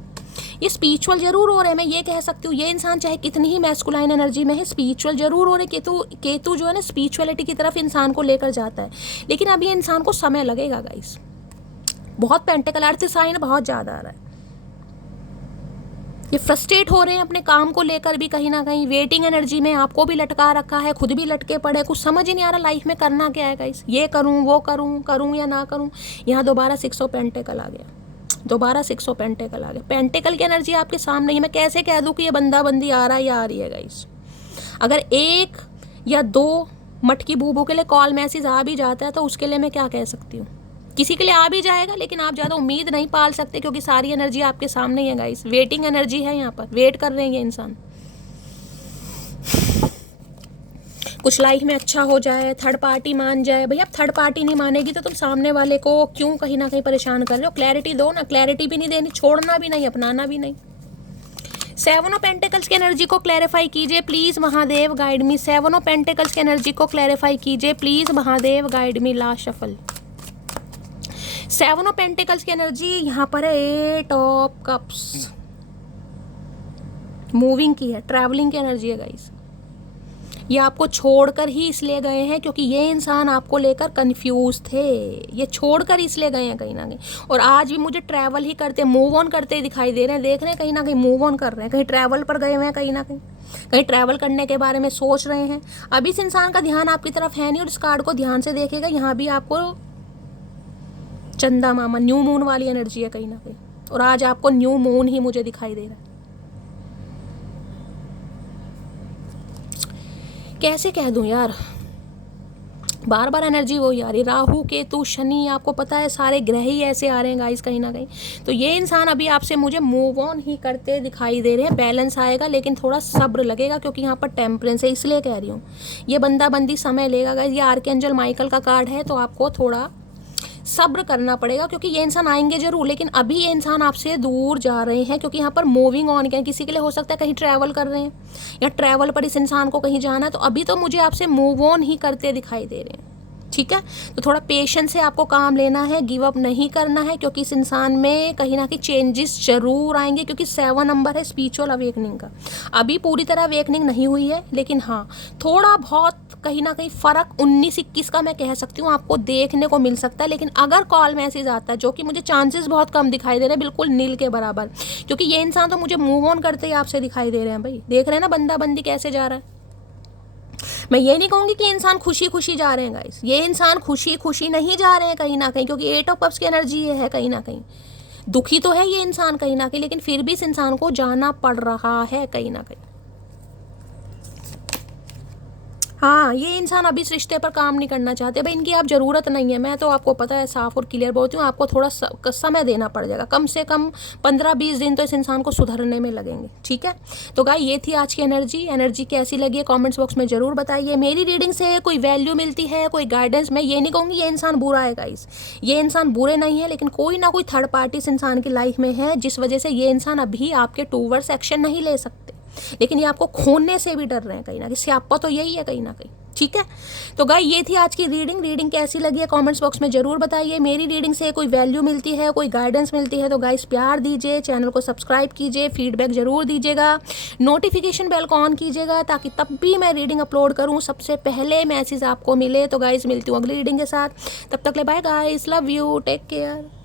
ये स्पिरिचुअल जरूर हो रहे हैं, मैं ये कह सकती हूँ। ये इंसान चाहे कितनी ही मैस्कुलाइन एनर्जी में है, स्पिरिचुअल जरूर हो रहे। केतु जो है ना, स्पिरिचुअलिटी की तरफ इंसान को लेकर जाता है, लेकिन अभी इंसान को समय लगेगा गाइस। बहुत पेंटिकल अर्थ साइन बहुत ज़्यादा आ रहा है। ये फ्रस्ट्रेट हो रहे हैं अपने काम को लेकर भी, कहीं ना कहीं वेटिंग एनर्जी में आपको भी लटका रखा है, खुद भी लटके पड़े, कुछ समझ ही नहीं आ रहा लाइफ में करना क्या है गाइस। ये करूं, वो करूं, करूं या ना करूं। यहाँ दोबारा 6 ऑफ पेंटिकल आ गया, दोबारा 6 ऑफ पेंटिकल आ गया। पेंटिकल की एनर्जी आपके सामने ही, मैं कैसे कह दूं कि ये बंदा बंदी आ रहा है या आ रही है गाइस। अगर 1 या 2 मटकी बूबू के लिए कॉल मैसेज आ भी जाता है तो उसके लिए मैं क्या कह सकती हूँ। किसी के लिए आ भी जाएगा, लेकिन आप ज़्यादा उम्मीद नहीं पाल सकते, क्योंकि सारी एनर्जी आपके सामने ही है गाइस। वेटिंग एनर्जी है, यहाँ पर वेट कर रहे हैं ये इंसान। कुछ लाइफ में अच्छा हो जाए, थर्ड पार्टी मान जाए। भैया थर्ड पार्टी नहीं मानेगी तो तुम सामने वाले को क्यों कहीं ना कहीं परेशान कर रहे हो। क्लैरिटी दो ना, क्लैरिटी भी नहीं देनी, छोड़ना भी नहीं, अपनाना भी नहीं। 7 ऑफ पेंटिकल्स की एनर्जी को क्लैरिफाई कीजिए please Mahadev guide me. 7 of pentacles की एनर्जी को क्लैरिफाई कीजिए please Mahadev guide me. Last shuffle, 7 of pentacles की एनर्जी यहाँ पर है 8 ऑफ कप्स, मूविंग की है, ट्रैवलिंग की एनर्जी है गाइस। ये आपको छोड़कर ही इसलिए गए हैं क्योंकि ये इंसान आपको लेकर कंफ्यूज थे। ये छोड़कर इसलिए गए हैं कहीं ना कहीं, और आज भी मुझे ट्रैवल ही करते, मूव ऑन करते ही दिखाई दे रहे हैं। देख रहे हैं कहीं ना कहीं मूव ऑन कर रहे हैं, कहीं ट्रैवल पर गए हुए हैं, कहीं ना कहीं ट्रैवल करने के बारे में सोच रहे हैं। अभी इस इंसान का ध्यान आपकी तरफ है नहीं, और इस कार्ड को ध्यान से देखेगा, यहाँ भी आपको चंदा मामा, न्यू मून वाली एनर्जी है कहीं ना कहीं, और आज आपको न्यू मून ही मुझे दिखाई दे रहा है। कैसे कह दूं यार, बार बार एनर्जी वही आ रही। राहु केतु शनि, आपको पता है सारे ग्रह ही ऐसे आ रहे हैं गाइस कहीं ना कहीं। तो ये इंसान अभी आपसे मुझे मूव ऑन ही करते दिखाई दे रहे हैं। बैलेंस आएगा, लेकिन थोड़ा सब्र लगेगा, क्योंकि यहाँ पर टेम्परेंस है, इसलिए कह रही हूँ। ये बंदा बंदी समय लेगा गाइस। ये आर्कएंजल माइकल का कार्ड है, तो आपको थोड़ा सब्र करना पड़ेगा, क्योंकि ये इंसान आएंगे जरूर, लेकिन अभी ये इंसान आपसे दूर जा रहे हैं, क्योंकि यहाँ पर मूविंग ऑन क्या है। किसी के लिए हो सकता है कहीं ट्रैवल कर रहे हैं, या ट्रैवल पर इस इंसान को कहीं जाना है, तो अभी तो मुझे आपसे मूव ऑन ही करते दिखाई दे रहे हैं। ठीक है। तो थोड़ा पेशेंस से आपको काम लेना है, गिव अप नहीं करना है, क्योंकि इस इंसान में कहीं ना कहीं चेंजेस जरूर आएंगे, क्योंकि 7 नंबर है स्पिरिचुअल अवेकनिंग का। अभी पूरी तरह अवेकनिंग नहीं हुई है, लेकिन हाँ थोड़ा बहुत कहीं ना कहीं फ़र्क 19-21 का मैं कह सकती हूँ आपको देखने को मिल सकता है। लेकिन अगर कॉल मैसेज आता है, जो कि मुझे चांसेस बहुत कम दिखाई दे रहे हैं, बिल्कुल नील के बराबर, क्योंकि ये इंसान तो मुझे मूव ऑन करते ही आपसे दिखाई दे रहे हैं भाई। देख रहे हैं ना बंदा बंदी कैसे जा रहा है। मैं ये नहीं कहूँगी कि इंसान खुशी खुशी जा रहे हैं गाइस, ये इंसान खुशी खुशी नहीं जा रहे हैं कहीं ना कहीं, क्योंकि 8 ऑफ कप्स की एनर्जी ये है। कहीं ना कहीं दुखी तो है ये इंसान कहीं ना कहीं, लेकिन फिर भी इस इंसान को जाना पड़ रहा है कहीं ना कहीं। हाँ, ये इंसान अभी इस रिश्ते पर काम नहीं करना चाहते भाई, इनकी आप ज़रूरत नहीं है। मैं तो आपको पता है, साफ और क्लियर बोलती हूँ, आपको थोड़ा समय देना पड़ जाएगा, कम से कम 15-20 दिन तो इस इंसान को सुधरने में लगेंगे। ठीक है, तो गाइस ये थी आज की एनर्जी कैसी लगी है कमेंट्स बॉक्स में ज़रूर बताइए। मेरी रीडिंग से कोई वैल्यू मिलती है, कोई गाइडेंस, मैं ये नहीं कहूँगी ये इंसान बुरा है गाइस, ये इंसान बुरे नहीं है, लेकिन कोई ना कोई थर्ड पार्टी इस इंसान की लाइफ में है, जिस वजह से ये इंसान अभी आपके टूवर्ड्स एक्शन नहीं ले सकते, लेकिन ये आपको खोने से भी डर रहे हैं कहीं ना कहीं। स्यापा तो यही है कहीं ना कहीं। ठीक है, तो गाइस ये थी आज की रीडिंग कैसी लगी है कमेंट्स बॉक्स में ज़रूर बताइए। मेरी रीडिंग से कोई वैल्यू मिलती है, कोई गाइडेंस मिलती है, तो गाइस प्यार दीजिए, चैनल को सब्सक्राइब कीजिए, फीडबैक ज़रूर दीजिएगा, नोटिफिकेशन बेल को ऑन कीजिएगा, ताकि तब भी मैं रीडिंग अपलोड करूँ सबसे पहले मैसेज आपको मिले। तो गाइस मिलती हूँ अगली रीडिंग के साथ, तब तक ले bye guys, love you, take care.